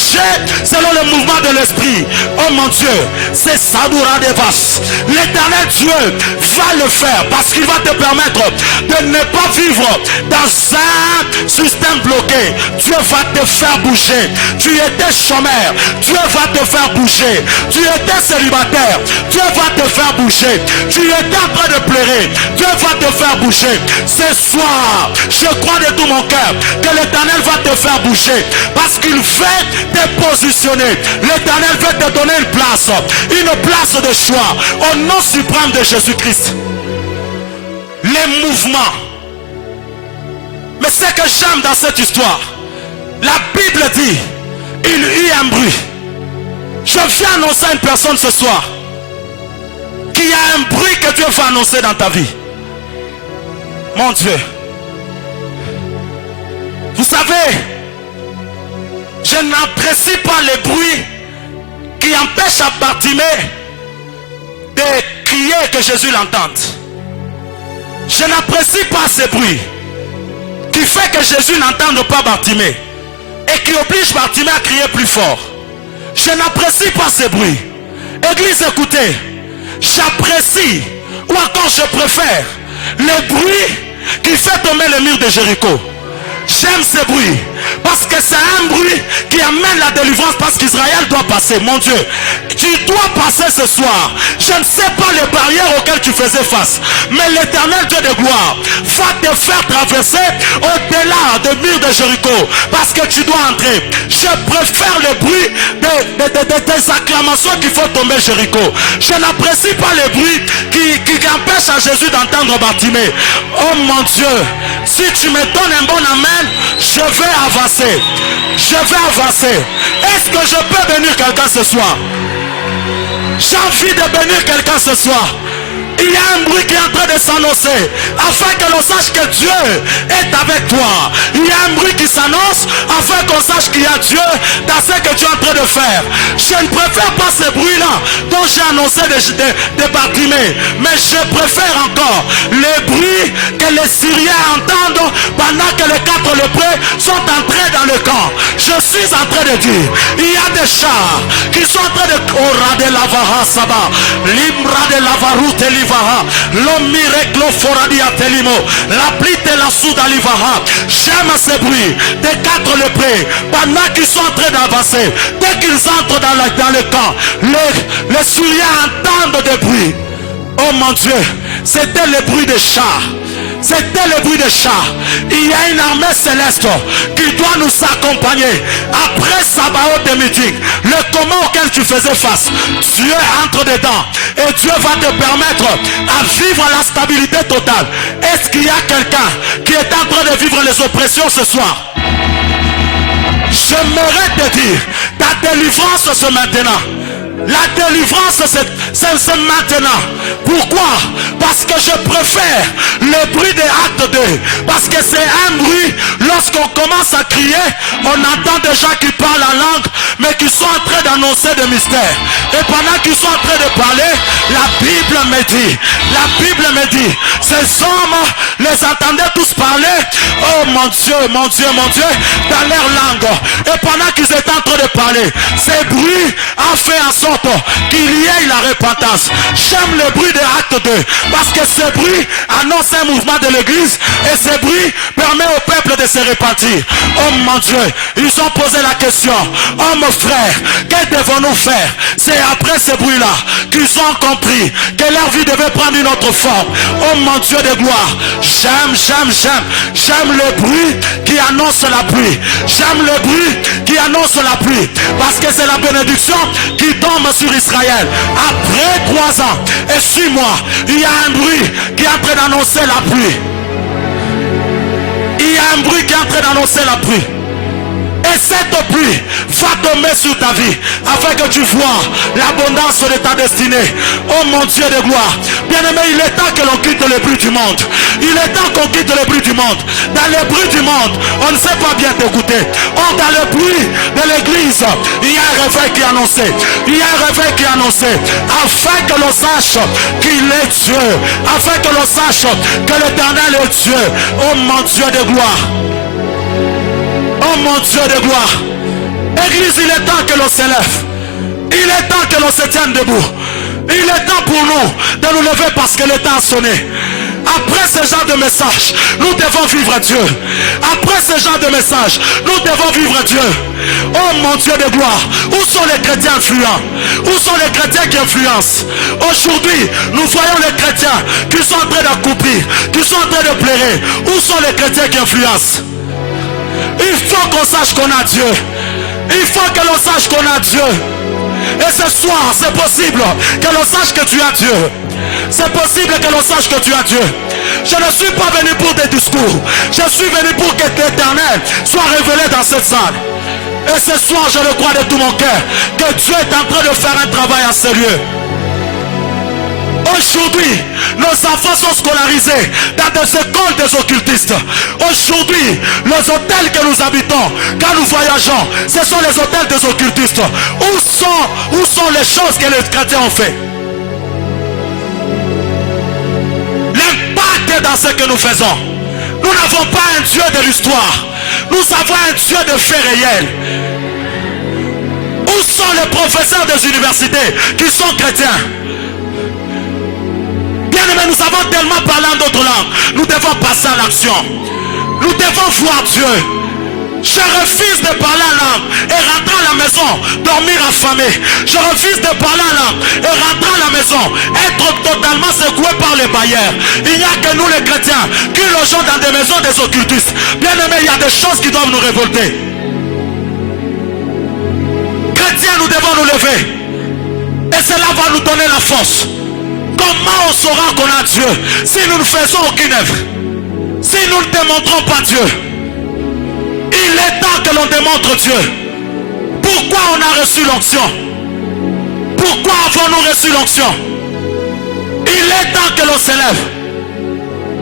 selon le mouvement de l'esprit. Oh mon Dieu, c'est Sadoura de Vas. L'Éternel Dieu va le faire parce qu'il va te permettre de ne pas vivre dans un système bloqué. Dieu va te faire bouger. Tu étais chômeur, Dieu va te faire bouger. Tu étais célibataire, Dieu va te faire bouger. Tu étais en train de pleurer, Dieu va te faire bouger. Ce soir, je crois de tout mon cœur que l'Éternel va te faire bouger parce qu'il fait te positionner. L'Éternel veut te donner une place de choix au nom suprême de Jésus-Christ. Les mouvements. Mais ce que j'aime dans cette histoire, la Bible dit, il y eut un bruit. Je viens annoncer à une personne ce soir qu'il y a un bruit que Dieu va annoncer dans ta vie. Mon Dieu. Vous savez, je n'apprécie pas les bruits qui empêchent à Bartimée de crier que Jésus l'entende. Je n'apprécie pas ces bruits qui fait que Jésus n'entende pas Bartimée. et qui oblige Bartimée à crier plus fort. Je n'apprécie pas ces bruits. Église, écoutez, j'apprécie, ou encore je préfère, les bruits qui fait tomber les murs de Jéricho. J'aime ces bruits parce que c'est un bruit qui amène la délivrance, parce qu'Israël doit passer. Mon Dieu, tu dois passer ce soir. Je ne sais pas les barrières auxquelles tu faisais face, mais l'Éternel Dieu de gloire va te faire traverser au-delà des murs de Jéricho, parce que tu dois entrer. Je préfère le bruit des acclamations qui font tomber Jéricho. Je n'apprécie pas les bruits qui empêchent à Jésus d'entendre Bartimée. Oh mon Dieu, si tu me donnes un bon amen, je vais avancer. Je vais avancer. Est-ce que je peux bénir quelqu'un ce soir? J'ai envie de bénir quelqu'un ce soir. Il y a un bruit qui est en train de s'annoncer, afin que l'on sache que Dieu est avec toi. Il y a un bruit qui s'annonce, afin qu'on sache qu'il y a Dieu dans ce que tu es en train de faire. Je ne préfère pas ces bruits-là dont j'ai annoncé de Bartimée, mais je préfère encore les bruits que les Syriens entendent pendant que les 4 lépreux sont entrés dans le camp. Je suis en train de dire, il y a des chars qui sont en train de... Ora de lavaha saba, limbra de lavaroute l'homme miracle foradi a telimo, la plite la souda livaha. J'aime ces bruits des 4 lépreux pendant qu'ils sont en train d'avancer. Dès qu'ils entrent dans le camp, les Syriens entendent des bruits. Oh mon Dieu, c'était le bruit des chars. C'était le bruit des chars. Il y a une armée céleste qui doit nous accompagner. Après Sabaoth de Midian, le combat auquel tu faisais face, Dieu entre dedans et Dieu va te permettre à vivre la stabilité totale. Est-ce qu'il y a quelqu'un qui est en train de vivre les oppressions ce soir? J'aimerais te dire, ta délivrance c'est maintenant. La délivrance c'est maintenant. Pourquoi? Parce que je préfère le bruit des actes 2. Parce que c'est un bruit, lorsqu'on commence à crier, on entend des gens qui parlent en langue, mais qui sont en train d'annoncer des mystères. Et pendant qu'ils sont en train de parler, la Bible me dit, ces hommes les entendaient tous parler, oh mon Dieu, mon Dieu, mon Dieu, dans leur langue. Et pendant qu'ils étaient en train de parler, ces bruits ont fait en sorte qu'il y ait la repentance. J'aime le bruit des actes 2 parce que ce bruit annonce un mouvement de l'église et ce bruit permet au peuple de se repentir. Oh mon Dieu, ils ont posé la question, oh mon frère, que devons-nous faire? C'est après ce bruit là qu'ils ont compris que leur vie devait prendre une autre forme. Oh mon Dieu de gloire, j'aime le bruit qui annonce la pluie. J'aime le bruit qui annonce la pluie parce que c'est la bénédiction qui tombe sur Israël. Après 3 ans et 6 mois, il y a un bruit qui est en train d'annoncer la pluie. Il y a un bruit qui est en train d'annoncer la pluie. Et cette pluie va tomber sur ta vie afin que tu vois l'abondance de ta destinée. Oh mon Dieu de gloire, bien-aimé, il est temps que l'on quitte le bruit du monde. Il est temps qu'on quitte le bruit du monde. Dans le bruit du monde, on ne sait pas bien t'écouter. Or dans le bruit de l'église, il y a un réveil qui est annoncé. Il y a un réveil qui est annoncé afin que l'on sache qu'il est Dieu, afin que l'on sache que l'Éternel est Dieu. Oh mon Dieu de gloire, oh mon Dieu de gloire. Église, il est temps que l'on s'élève. Il est temps que l'on se tienne debout. Il est temps pour nous de nous lever parce que le temps a sonné. Après ce genre de message, nous devons vivre Dieu. Après ce genre de message, nous devons vivre Dieu. Oh mon Dieu de gloire, où sont les chrétiens influents? Où sont les chrétiens qui influencent? Aujourd'hui, nous voyons les chrétiens qui sont en train d'accouplir, qui sont en train de pleurer. Où sont les chrétiens qui influencent? Il faut qu'on sache qu'on a Dieu. Il faut que l'on sache qu'on a Dieu. Et ce soir, c'est possible que l'on sache que tu as Dieu. C'est possible que l'on sache que tu as Dieu. Je ne suis pas venu pour des discours. Je suis venu pour que l'Éternel soit révélé dans cette salle. Et ce soir, je le crois de tout mon cœur que Dieu est en train de faire un travail en sérieux. Aujourd'hui, nos enfants sont scolarisés dans des écoles des occultistes. Aujourd'hui, les hôtels que nous habitons, quand nous voyageons, ce sont les hôtels des occultistes. Où sont les choses que les chrétiens ont fait? L'impact dans ce que nous faisons. Nous n'avons pas un Dieu de l'histoire. Nous avons un Dieu de faits réels. Où sont les professeurs des universités qui sont chrétiens? Bien aimé, nous avons tellement parlé en d'autres langues. Nous devons passer à l'action. Nous devons voir Dieu. Je refuse de parler en langue et rentrer à la maison, dormir affamé. Je refuse de parler en langue et rentrer à la maison, être totalement secoué par les bailleurs. Il n'y a que nous les chrétiens qui logeons dans des maisons des occultistes. Bien aimé, il y a des choses qui doivent nous révolter. Chrétiens, nous devons nous lever. Et cela va nous donner la force. Comment on saura qu'on a Dieu si nous ne faisons aucune œuvre? Si nous ne démontrons pas Dieu? Il est temps que l'on démontre Dieu. Pourquoi on a reçu l'onction? Pourquoi avons-nous reçu l'onction? Il est temps que l'on s'élève.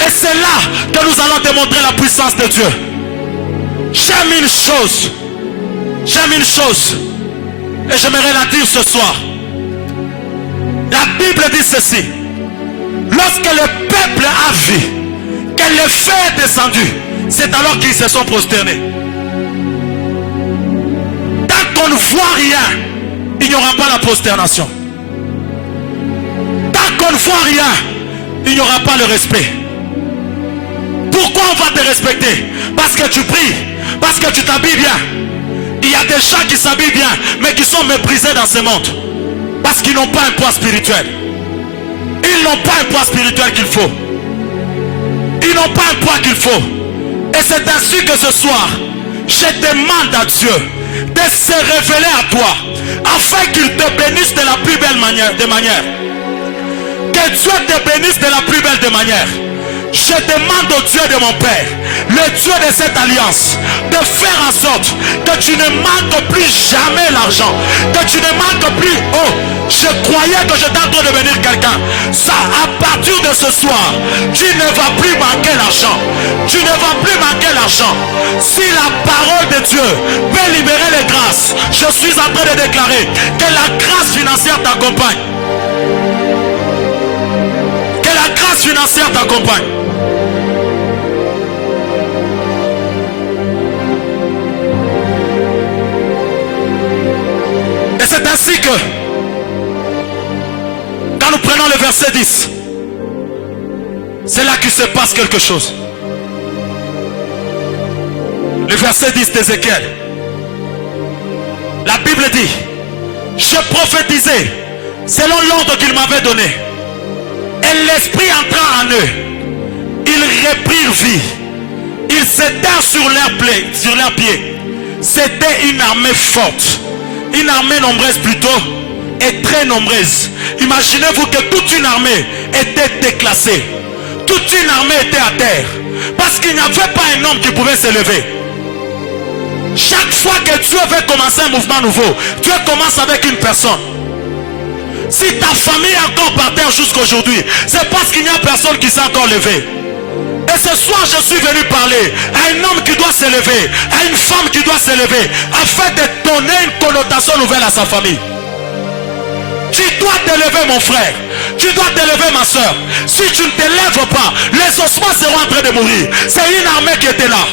Et c'est là que nous allons démontrer la puissance de Dieu. J'aime une chose. J'aime une chose. Et j'aimerais la dire ce soir. La Bible dit ceci. Lorsque le peuple a vu que le feu est descendu, c'est alors qu'ils se sont prosternés. Tant qu'on ne voit rien, il n'y aura pas la prosternation. Tant qu'on ne voit rien, il n'y aura pas le respect. Pourquoi on va te respecter? Parce que tu pries, parce que tu t'habilles bien. Il y a des gens qui s'habillent bien, mais qui sont méprisés dans ce monde. Parce qu'ils n'ont pas un poids spirituel. Ils n'ont pas un poids spirituel qu'il faut. Ils n'ont pas un poids qu'il faut. Et c'est ainsi que ce soir, je demande à Dieu de se révéler à toi, afin qu'il te bénisse de la plus belle manière. Que Dieu te bénisse de la plus belle des manières. Je demande au Dieu de mon Père, le Dieu de cette alliance, de faire en sorte que tu ne manques plus jamais l'argent, que tu ne manques plus. Oh, je croyais que j'étais en train de devenir quelqu'un. Ça, à partir de ce soir, tu ne vas plus manquer l'argent. Tu ne vas plus manquer l'argent. Si la parole de Dieu peut libérer les grâces, je suis en train de déclarer que la grâce financière t'accompagne. Que la grâce financière t'accompagne. Et c'est ainsi que, quand nous prenons le verset 10, c'est là qu'il se passe quelque chose. Le verset 10 d'Ézéchiel. La Bible dit, je prophétisais selon l'ordre qu'il m'avait donné. Et l'esprit entra en eux. Ils reprirent vie. Ils s'éteignirent sur leurs pieds. C'était une armée forte. Une armée nombreuse plutôt. Et très nombreuse. Imaginez-vous que toute une armée était déclassée. Toute une armée était à terre. Parce qu'il n'y avait pas un homme qui pouvait se lever. Chaque fois que Dieu veut commencer un mouvement nouveau, Dieu commence avec une personne. Si ta famille est encore par terre jusqu'aujourd'hui, c'est parce qu'il n'y a personne qui s'est encore levé. Et ce soir, je suis venu parler à un homme qui doit se lever, à une femme qui doit se lever, afin de donner une connotation nouvelle à sa famille. Tu dois te lever, mon frère. Tu dois te lever, ma soeur. Si tu ne te lèves pas, les ossements seront en train de mourir. C'est une armée qui était là.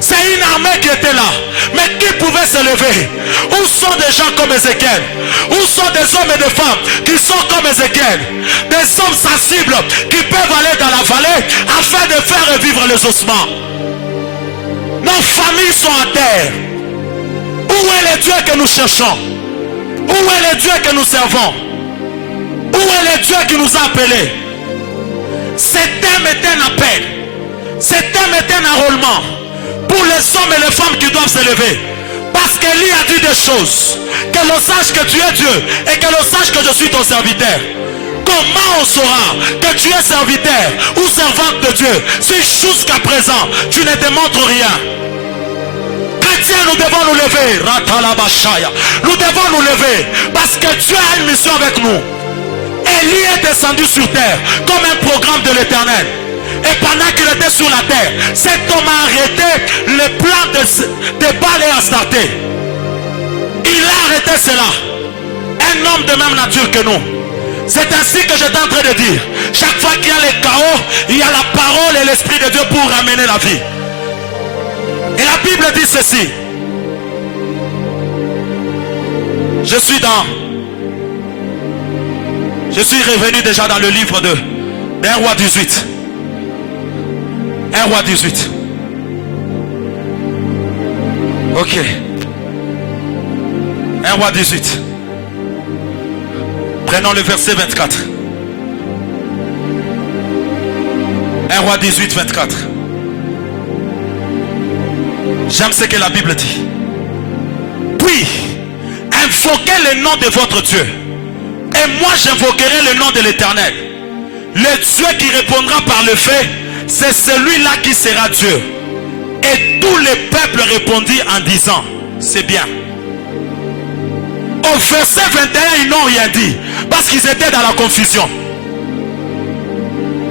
C'est une armée qui était là. Mais qui pouvait se lever? Où sont des gens comme Ézéchiel? Où sont des hommes et des femmes qui sont comme Ézéchiel? Des hommes sensibles qui peuvent aller dans la vallée afin de faire revivre les ossements. Nos familles sont à terre. Où est le Dieu que nous cherchons? Où est le Dieu que nous servons? Où est le Dieu qui nous a appelés? Cet thème est un appel. Cet thème est un enrôlement pour les hommes et les femmes qui doivent se lever. Parce qu'Élie a dit des choses. Que l'on sache que tu es Dieu et que l'on sache que je suis ton serviteur. Comment on saura que tu es serviteur ou servante de Dieu si jusqu'à présent tu ne démontres rien? Chrétiens, nous devons nous lever. Nous devons nous lever parce que Dieu a une mission avec nous. Élie est descendu sur terre comme un programme de l'Éternel. Et pendant qu'il était sur la terre, cet homme a arrêté le plan de Baal et Astarté. Il a arrêté cela. Un homme de même nature que nous. C'est ainsi que j'étais en train de dire. Chaque fois qu'il y a le chaos, il y a la parole et l'Esprit de Dieu pour ramener la vie. Et la Bible dit ceci. Je suis revenu déjà dans le livre de 1 roi 18. 1 roi 18. Ok. 1 roi 18. Prenons le verset 24. 1 roi 18, 24. J'aime ce que la Bible dit. Puis, invoquez le nom de votre Dieu. Et moi j'invoquerai le nom de l'Éternel. Le Dieu qui répondra par le fait, c'est celui-là qui sera Dieu. Et tout le peuple répondit en disant, c'est bien. Au verset 21, ils n'ont rien dit, parce qu'ils étaient dans la confusion.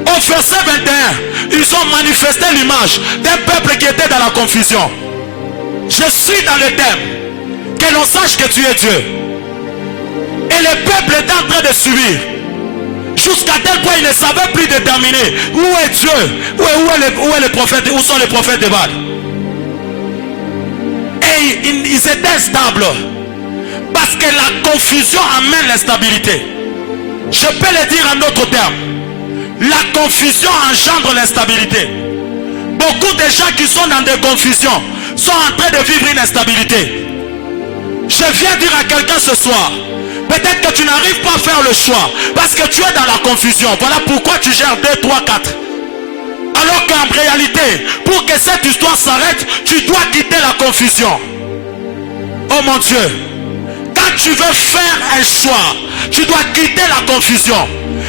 Au verset 21, ils ont manifesté l'image d'un peuple qui était dans la confusion. Je suis dans le thème, que l'on sache que tu es Dieu. Et le peuple est en train de subir. Jusqu'à tel point il ne savait plus déterminer où est Dieu, où est le prophète, où sont les prophètes de Baal. Et ils étaient instables. Parce que la confusion amène l'instabilité. Je peux le dire en d'autres termes. La confusion engendre l'instabilité. Beaucoup de gens qui sont dans des confusions sont en train de vivre une instabilité. Je viens dire à quelqu'un ce soir, peut-être que tu n'arrives pas à faire le choix parce que tu es dans la confusion. Voilà pourquoi tu gères 2, 3, 4. Alors qu'en réalité, pour que cette histoire s'arrête, tu dois quitter la confusion. Oh mon Dieu, quand tu veux faire un choix, tu dois quitter la confusion.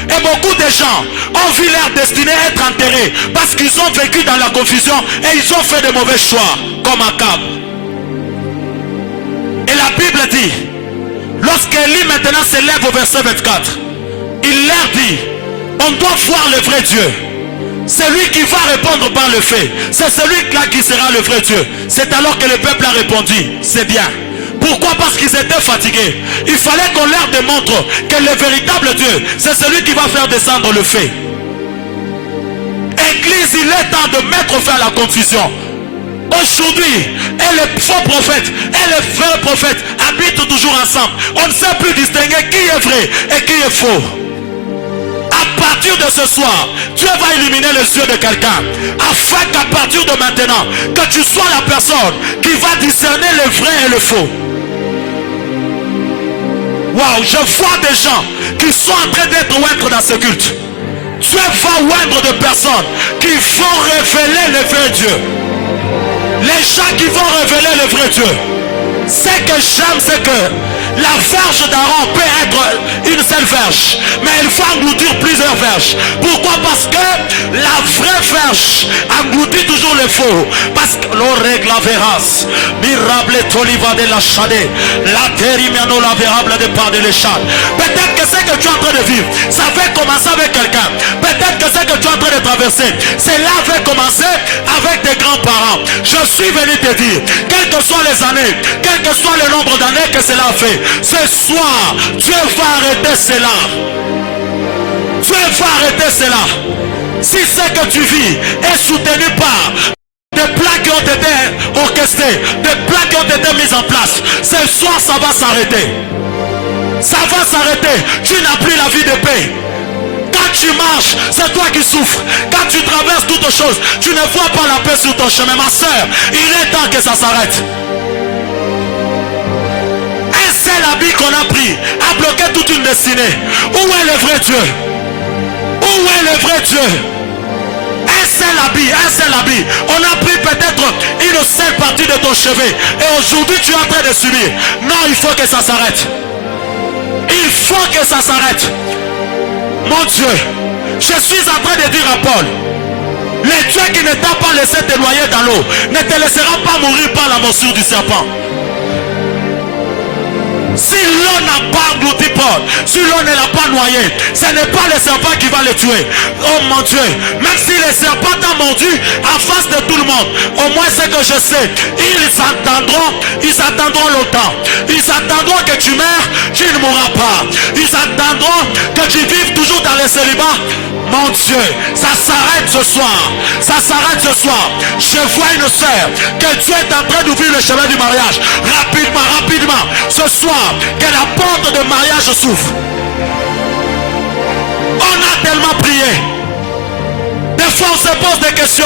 Et beaucoup de gens ont vu leur destinée être enterrée parce qu'ils ont vécu dans la confusion et ils ont fait de mauvais choix, comme Akab. Et la Bible dit, lorsqu'Élie maintenant se lève au verset 24, il leur dit, on doit voir le vrai Dieu. C'est lui qui va répondre par le fait. C'est celui-là qui sera le vrai Dieu. C'est alors que le peuple a répondu, c'est bien. Pourquoi? Parce qu'ils étaient fatigués. Il fallait qu'on leur démontre que le véritable Dieu, c'est celui qui va faire descendre le fait. Église, il est temps de mettre fin à la confusion. Aujourd'hui, et les faux prophètes et les vrais prophètes habitent toujours ensemble. On ne sait plus distinguer qui est vrai et qui est faux. À partir de ce soir, Dieu va illuminer les yeux de quelqu'un afin qu'à partir de maintenant, que tu sois la personne qui va discerner le vrai et le faux. Waouh, je vois des gens qui sont en train d'être oindres dans ce culte. Dieu va oindre de personnes qui vont révéler le vrai Dieu. Les gens qui vont révéler le vrai Dieu. Ce que j'aime, c'est que la verge d'Aaron peut être une seule verge, mais il faut engloutir plusieurs verges. Pourquoi? Parce que la vraie verge engloutit toujours le faux. Parce que l'on règle la vérace. Mirable toliva de la chade. La terimiano la vérable de part de l'échade. Peut-être que ce que tu es en train de vivre, ça va commencer avec quelqu'un. Peut-être que ce que tu es en train de traverser, cela va commencer avec tes grands-parents. Je suis venu te dire, quelles que soient les années, quel que soit le nombre d'années que cela a fait, ce soir, Dieu va arrêter cela. Dieu va arrêter cela. Si ce que tu vis est soutenu par des plans qui ont été orchestrés, des plans qui ont été mis en place, ce soir ça va s'arrêter. Ça va s'arrêter. Tu n'as plus la vie de paix. Quand tu marches, c'est toi qui souffres. Quand tu traverses toutes choses, tu ne vois pas la paix sur ton chemin. Ma soeur, il est temps que ça s'arrête. Un seul habit qu'on a pris a bloqué toute une destinée. Où est le vrai Dieu? Où est le vrai Dieu? Un seul habit. On a pris peut-être une seule partie de ton cheveu. Et aujourd'hui tu es en train de subir. Non, il faut que ça s'arrête. Il faut que ça s'arrête. Mon Dieu, je suis en train de dire à Paul, le Dieu qui ne t'a pas laissé te noyer dans l'eau ne te laissera pas mourir par la morsure du serpent. Si l'eau n'a pas englouti Paul, si l'eau ne l'a pas noyé, ce n'est pas le serpent qui va le tuer. Oh mon Dieu, même si le serpent t'a mordu en face de tout le monde, au moins ce que je sais, ils Ils attendront longtemps. Ils attendront que tu meurs, tu ne mourras pas. Ils attendront que tu vives toujours dans le célibat. Mon Dieu, ça s'arrête ce soir. Ça s'arrête ce soir. Je vois une sœur que Dieu est en train d'ouvrir le chemin du mariage. Rapidement, rapidement. Ce soir, que la porte de mariage s'ouvre. On a tellement prié. Des fois on se pose des questions.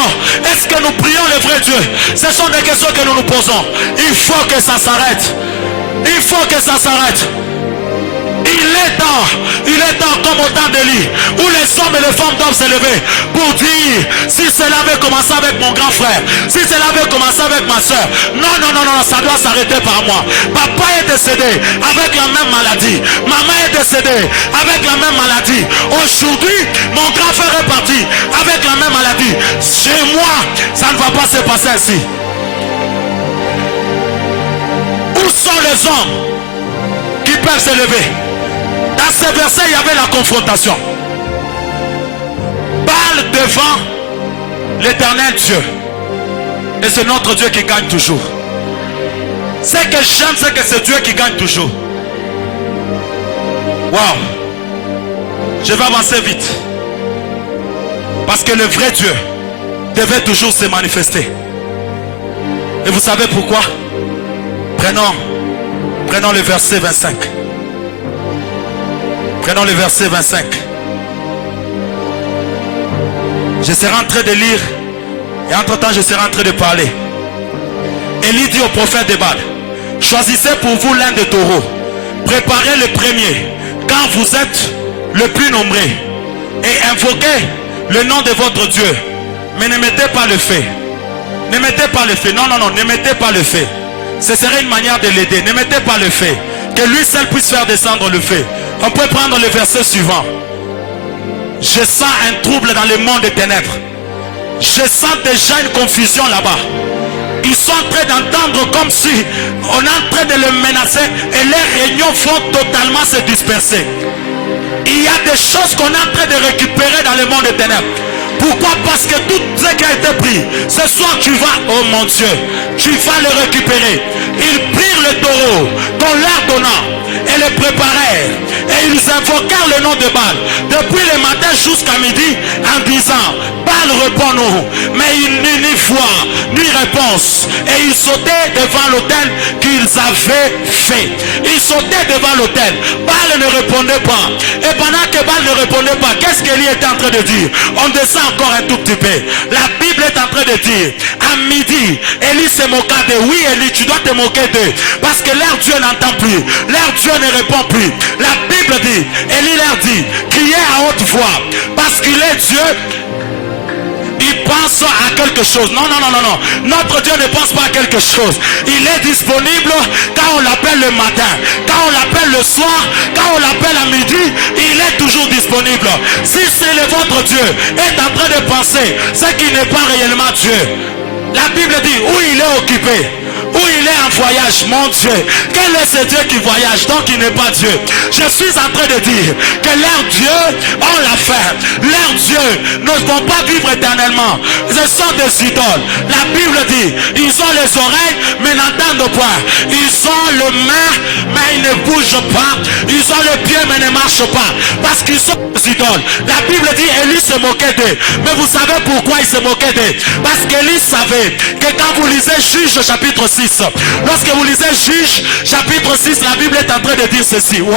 Est-ce que nous prions le vrai Dieu? Ce sont des questions que nous nous posons. Il faut que ça s'arrête. Il faut que ça s'arrête. Il est temps comme au temps d'Élie, où les hommes et les femmes doivent s'élever pour dire, si cela avait commencé avec mon grand frère, si cela avait commencé avec ma soeur, non, non, non, non, ça doit s'arrêter par moi. Papa est décédé avec la même maladie, maman est décédée avec la même maladie. Aujourd'hui, mon grand frère est parti avec la même maladie. Chez moi, ça ne va pas se passer ainsi. Où sont les hommes qui peuvent s'élever? Dans ce verset, il y avait la confrontation. Baal devant l'éternel Dieu. Et c'est notre Dieu qui gagne toujours. Ce que j'aime, c'est que c'est Dieu qui gagne toujours. Waouh! Je vais avancer vite. Parce que le vrai Dieu devait toujours se manifester. Et vous savez pourquoi? Prenons le verset 25. Prenons le verset 25. Je serai en train de lire et entre temps je serai en train de parler. Élie dit au prophète de Baal, choisissez pour vous l'un des taureaux, préparez le premier quand vous êtes le plus nombreux et invoquez le nom de votre Dieu, mais ne mettez pas le feu. Ne mettez pas le feu. Non, non, non, ne mettez pas le feu. Ce serait une manière de l'aider. Ne mettez pas le feu. Que lui seul puisse faire descendre le feu. On peut prendre le verset suivant. Je sens un trouble dans le monde des ténèbres. Je sens déjà une confusion là-bas. Ils sont en train d'entendre comme si on est en train de les menacer et les réunions vont totalement se disperser. Il y a des choses qu'on est en train de récupérer dans le monde des ténèbres. Pourquoi? Parce que tout ce qui a été pris, ce soir tu vas, oh mon Dieu, tu vas le récupérer. Ils prirent le taureau qu'on leur donna et le préparèrent. Et ils invoquèrent le nom de Baal depuis le matin jusqu'à midi en disant, Baal répond-nous. Mais il n'y ni voix ni réponse. Et ils sautaient devant l'autel qu'ils avaient fait. Ils sautaient devant l'autel. Baal ne répondait pas. Et pendant que Baal ne répondait pas, qu'est-ce qu'Élie était en train de dire? On descend encore un tout petit peu. La Bible est en train de dire, à midi, Élie se moqua de, oui Élie, tu dois te moquer d'eux. Parce que leur Dieu n'entend plus. Leur Dieu ne répond plus. La Bible dit, Élie leur dit, criez à haute voix. Parce qu'il est Dieu. Il pense à quelque chose. Non, non, non, non, non. Notre Dieu ne pense pas à quelque chose. Il est disponible quand on l'appelle le matin, quand on l'appelle le soir, quand on l'appelle à midi, il est toujours disponible. Si c'est votre Dieu est en train de penser ce qui n'est pas réellement Dieu, la Bible dit où il est occupé, où il est en voyage, mon Dieu. Quel est ce Dieu qui voyage, donc il n'est pas Dieu? Je suis en train de dire que leur Dieu ont la faim. Leurs dieux ne vont pas vivre éternellement. Ce sont des idoles. La Bible dit, ils ont les oreilles, mais n'entendent pas. Ils ont le main, mais ils ne bougent pas. Ils ont le pied, mais ne marchent pas. Parce qu'ils sont des idoles. La Bible dit, Élie se moquait d'eux. Mais vous savez pourquoi il se moquait d'eux? Parce qu'Élie savait que quand vous lisez Juge chapitre 6, lorsque vous lisez Juge chapitre 6, la Bible est en train de dire ceci. Wow.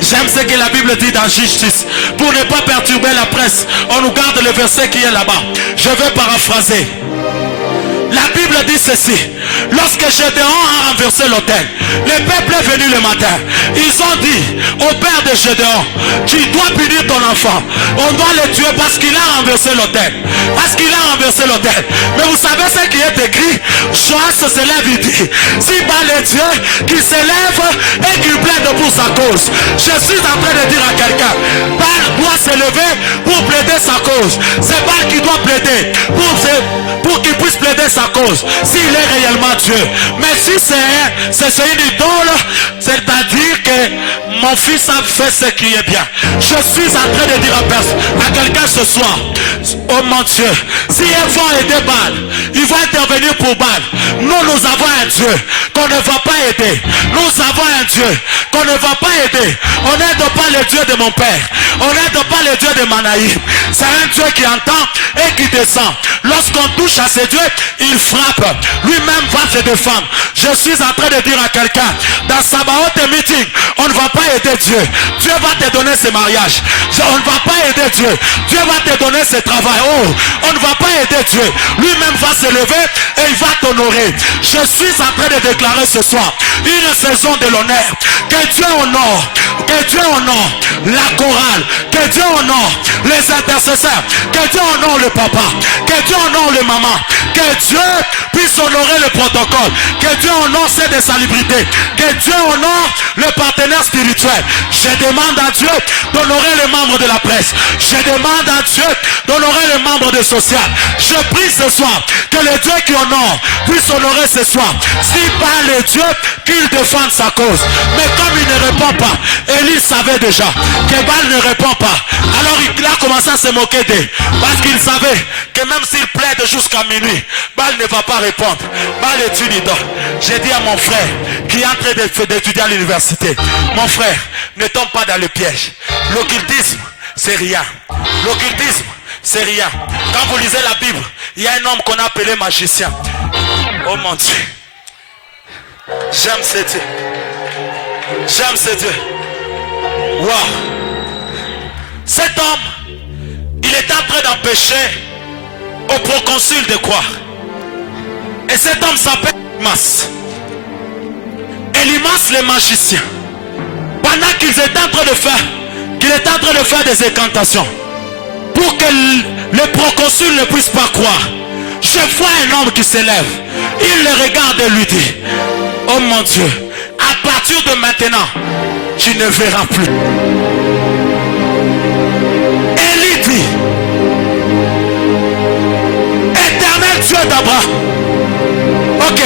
J'aime ce que la Bible dit dans Juge 6. Pour ne pas perturber la presse, on nous garde le verset qui est là-bas. Je vais paraphraser. La Bible dit ceci. Lorsque Gédéon a renversé l'autel, le peuple est venu le matin. Ils ont dit au père de Gédéon, tu dois punir ton enfant. On doit le tuer parce qu'il a renversé l'autel. Parce qu'il a renversé l'autel. Mais vous savez ce qui est écrit? Joas se lève et dit, si Baal est Dieu, qu'il se lève et qu'il plaide pour sa cause. Je suis en train de dire à quelqu'un, Baal doit se lever pour plaider sa cause. C'est Baal qui doit plaider pour qu'il puisse plaider sa cause, s'il est réellement Dieu. Mais si c'est une idole, c'est-à-dire que mon fils a fait ce qui est bien. Je suis en train de dire à quelqu'un ce soir, oh mon Dieu, si ils vont aider Baal, ils vont intervenir pour Baal. Nous avons un Dieu qu'on ne va pas aider. Nous avons un Dieu qu'on ne va pas aider. On n'aide pas le Dieu de mon père. On n'aide pas le Dieu de Manaïm. C'est un Dieu qui entend et qui descend. Lorsqu'on touche à ce Dieu, il frappe. Lui-même va se défendre. Je suis en train de dire à quelqu'un, dans Sabaoth meeting, on ne va pas aider Dieu. Dieu va te donner ses mariages. On ne va pas aider Dieu. Dieu va te donner ses travail. Oh, on ne va pas aider Dieu. Lui-même va se lever et il va t'honorer. Je suis en train de déclarer ce soir une saison de l'honneur. Que Dieu honore. Que Dieu honore la chorale. Que Dieu honore les intercesseurs. Que Dieu honore le papa. Que Dieu honore le maman. Que Dieu puisse honorer le protocole. Que Dieu honore ses de salubrité. Que Dieu honore le partenaire spirituel. Je demande à Dieu d'honorer les membres de la presse. Je demande à Dieu d'honorer les membres de social. Je prie ce soir que le Dieu qui honore puisse honorer ce soir. Si pas le Dieu qu'il défende sa cause. Mais comme il ne répond pas, Élie savait déjà que Baal ne répond pas. Alors il a commencé à se moquer d'eux. Parce qu'il savait que même s'il plaide jusqu'à minuit, Baal ne va pas répondre. Baal est une idole. J'ai dit à mon frère qui est en train d'étudier à l'université, mon frère, ne tombe pas dans le piège. L'occultisme, c'est rien. L'occultisme, c'est rien. Quand vous lisez la Bible, il y a un homme qu'on a appelé magicien. Oh mon Dieu. J'aime ce Dieu. J'aime ce Dieu. Wow. Cet homme, il est en train d'empêcher au proconsul de croire. Et cet homme s'appelle Elimas. Elimas le magicien. Pendant qu'ils étaient en train de faire, des incantations pour que le proconsul ne puisse pas croire, je vois un homme qui s'élève. Il le regarde et lui dit, oh mon Dieu, à partir de maintenant, tu ne verras plus. Élie dit, éternel Dieu d'Abraham. Ok,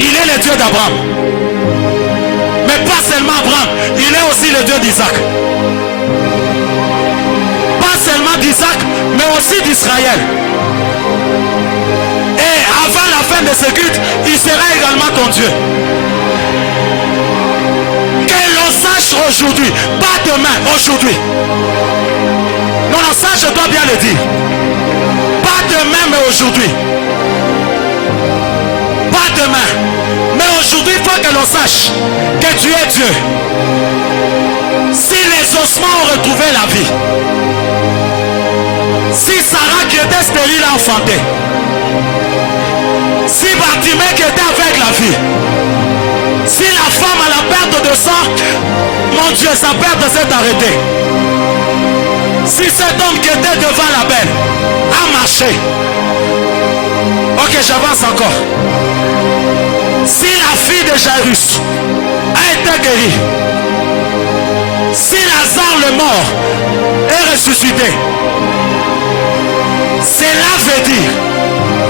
il est le Dieu d'Abraham. Mais pas seulement Abraham, il est aussi le Dieu d'Isaac. Pas seulement d'Isaac, mais aussi d'Israël. Et avant la fin de ce culte, il sera également ton Dieu. Que l'on sache aujourd'hui, pas demain, aujourd'hui. Non, non, ça je dois bien le dire. Pas demain, mais aujourd'hui. Pas demain. Mais aujourd'hui, il faut que l'on sache que tu es Dieu. Si les ossements ont retrouvé la vie, si Sarah qui était stérile a enfanté, si Bartimée qui était avec la vie, si la femme à la perte de sang, mon Dieu, sa perte s'est arrêtée. Si cet homme qui était devant la belle a marché, ok, j'avance encore. Si la fille de Jairus a été guérie, si Lazare le mort est ressuscité, cela veut dire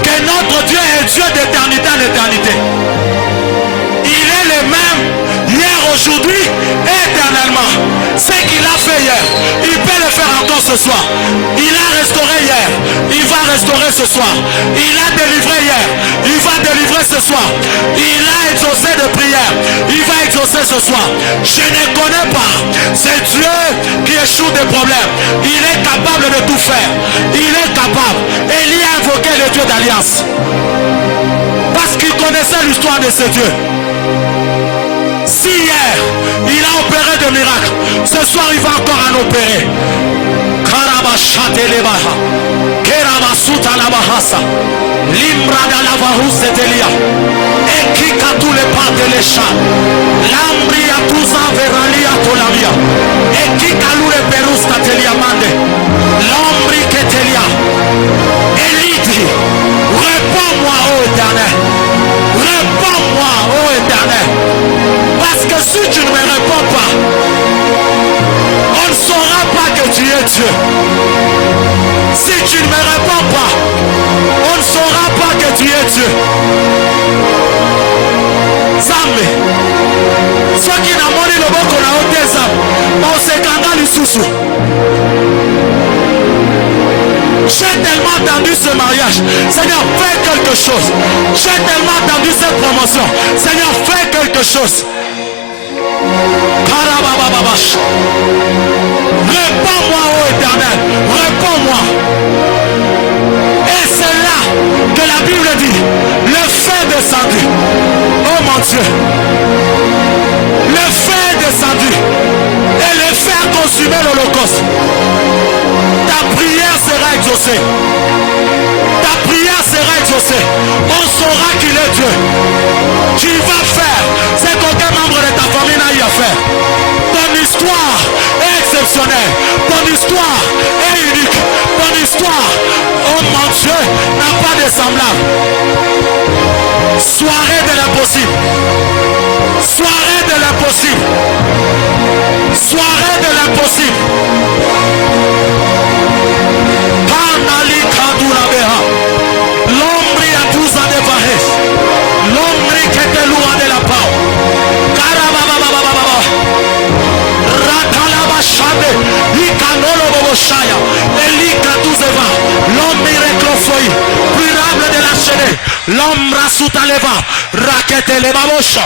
que notre Dieu est Dieu d'éternité en éternité. Il est le même hier, aujourd'hui et éternellement. Ce qu'il a fait hier, il peut le faire encore ce soir. Il a restauré hier, il va restaurer ce soir. Il a délivré hier, il va délivrer ce soir. Il a exaucé de prières, il va exaucer ce soir. Je ne connais pas, c'est Dieu qui échoue des problèmes. Il est capable de tout faire. Il est capable. Élie a invoqué le Dieu d'alliance parce qu'il connaissait l'histoire de ce Dieu. Si hier il a opéré des miracles, ce soir il va encore en opérer. Karabashatelebaha, Kerabasutalabahasa, Limbradalavahusetelia, Ekikatu le patelesha, Lambria tuza veralia tolamia, Ekikalu le perustatelia mande, Lambri ketelia. Élie dit, réponds-moi ô Éternel, réponds-moi ô Éternel. Parce que si tu ne me réponds pas, on ne saura pas que tu es Dieu. Si tu ne me réponds pas, on ne saura pas que tu es Dieu. Zambé, Soit qui n'a moni le bon qu'on a ôté ça. On se kanga le sous. J'ai tellement attendu ce mariage. Seigneur, fais quelque chose. J'ai tellement attendu cette promotion. Seigneur, fais quelque chose. Réponds-moi, ô Éternel. Réponds-moi. Et c'est là que la Bible dit, le feu descendu. Oh mon Dieu. Le feu descendu. Et le feu a consumé l'Holocauste. Ta prière sera exaucée. Ta prière sera exaucée. On saura qu'il est Dieu. Tu vas faire ce qu'aucun membre de ta famille n'a eu à faire. Ton histoire est exceptionnelle. Ton histoire est unique. Ton histoire, oh mon Dieu, n'a pas de semblable. Soirée de l'impossible. Soirée de l'impossible. Soirée de l'impossible. L'ombre a tous à dévarer. L'ombre qui était loin de la pau. Carabababababa. Ratalabashade. Ikanolo boboshaya. Elika tuzeva. L'ombre reclofoi. Pirable de la chaîne. L'ombre sutaleva. Rakete le babosha.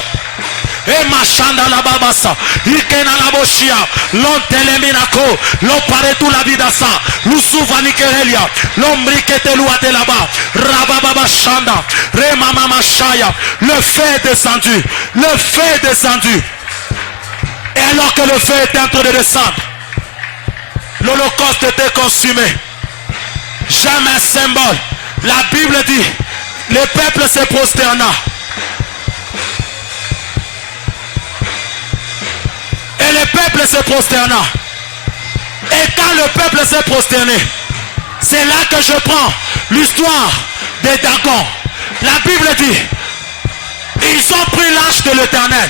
E machanda la babasa, ikena la boshia, l'onteleminako, l'oparetu la vidasa, l'usuvani kerelia, l'ombrikete luate là-bas, rababa chanda, remama machaya, le feu est descendu, le feu est descendu. Et alors que le feu était en train de descendre, l'Holocauste était consumé. Jamais un symbole. La Bible dit, le peuple se prosterna. Et le peuple se prosterna. Et quand le peuple s'est prosterné, c'est là que je prends l'histoire des Dagon. La Bible dit, ils ont pris l'arche de l'Éternel.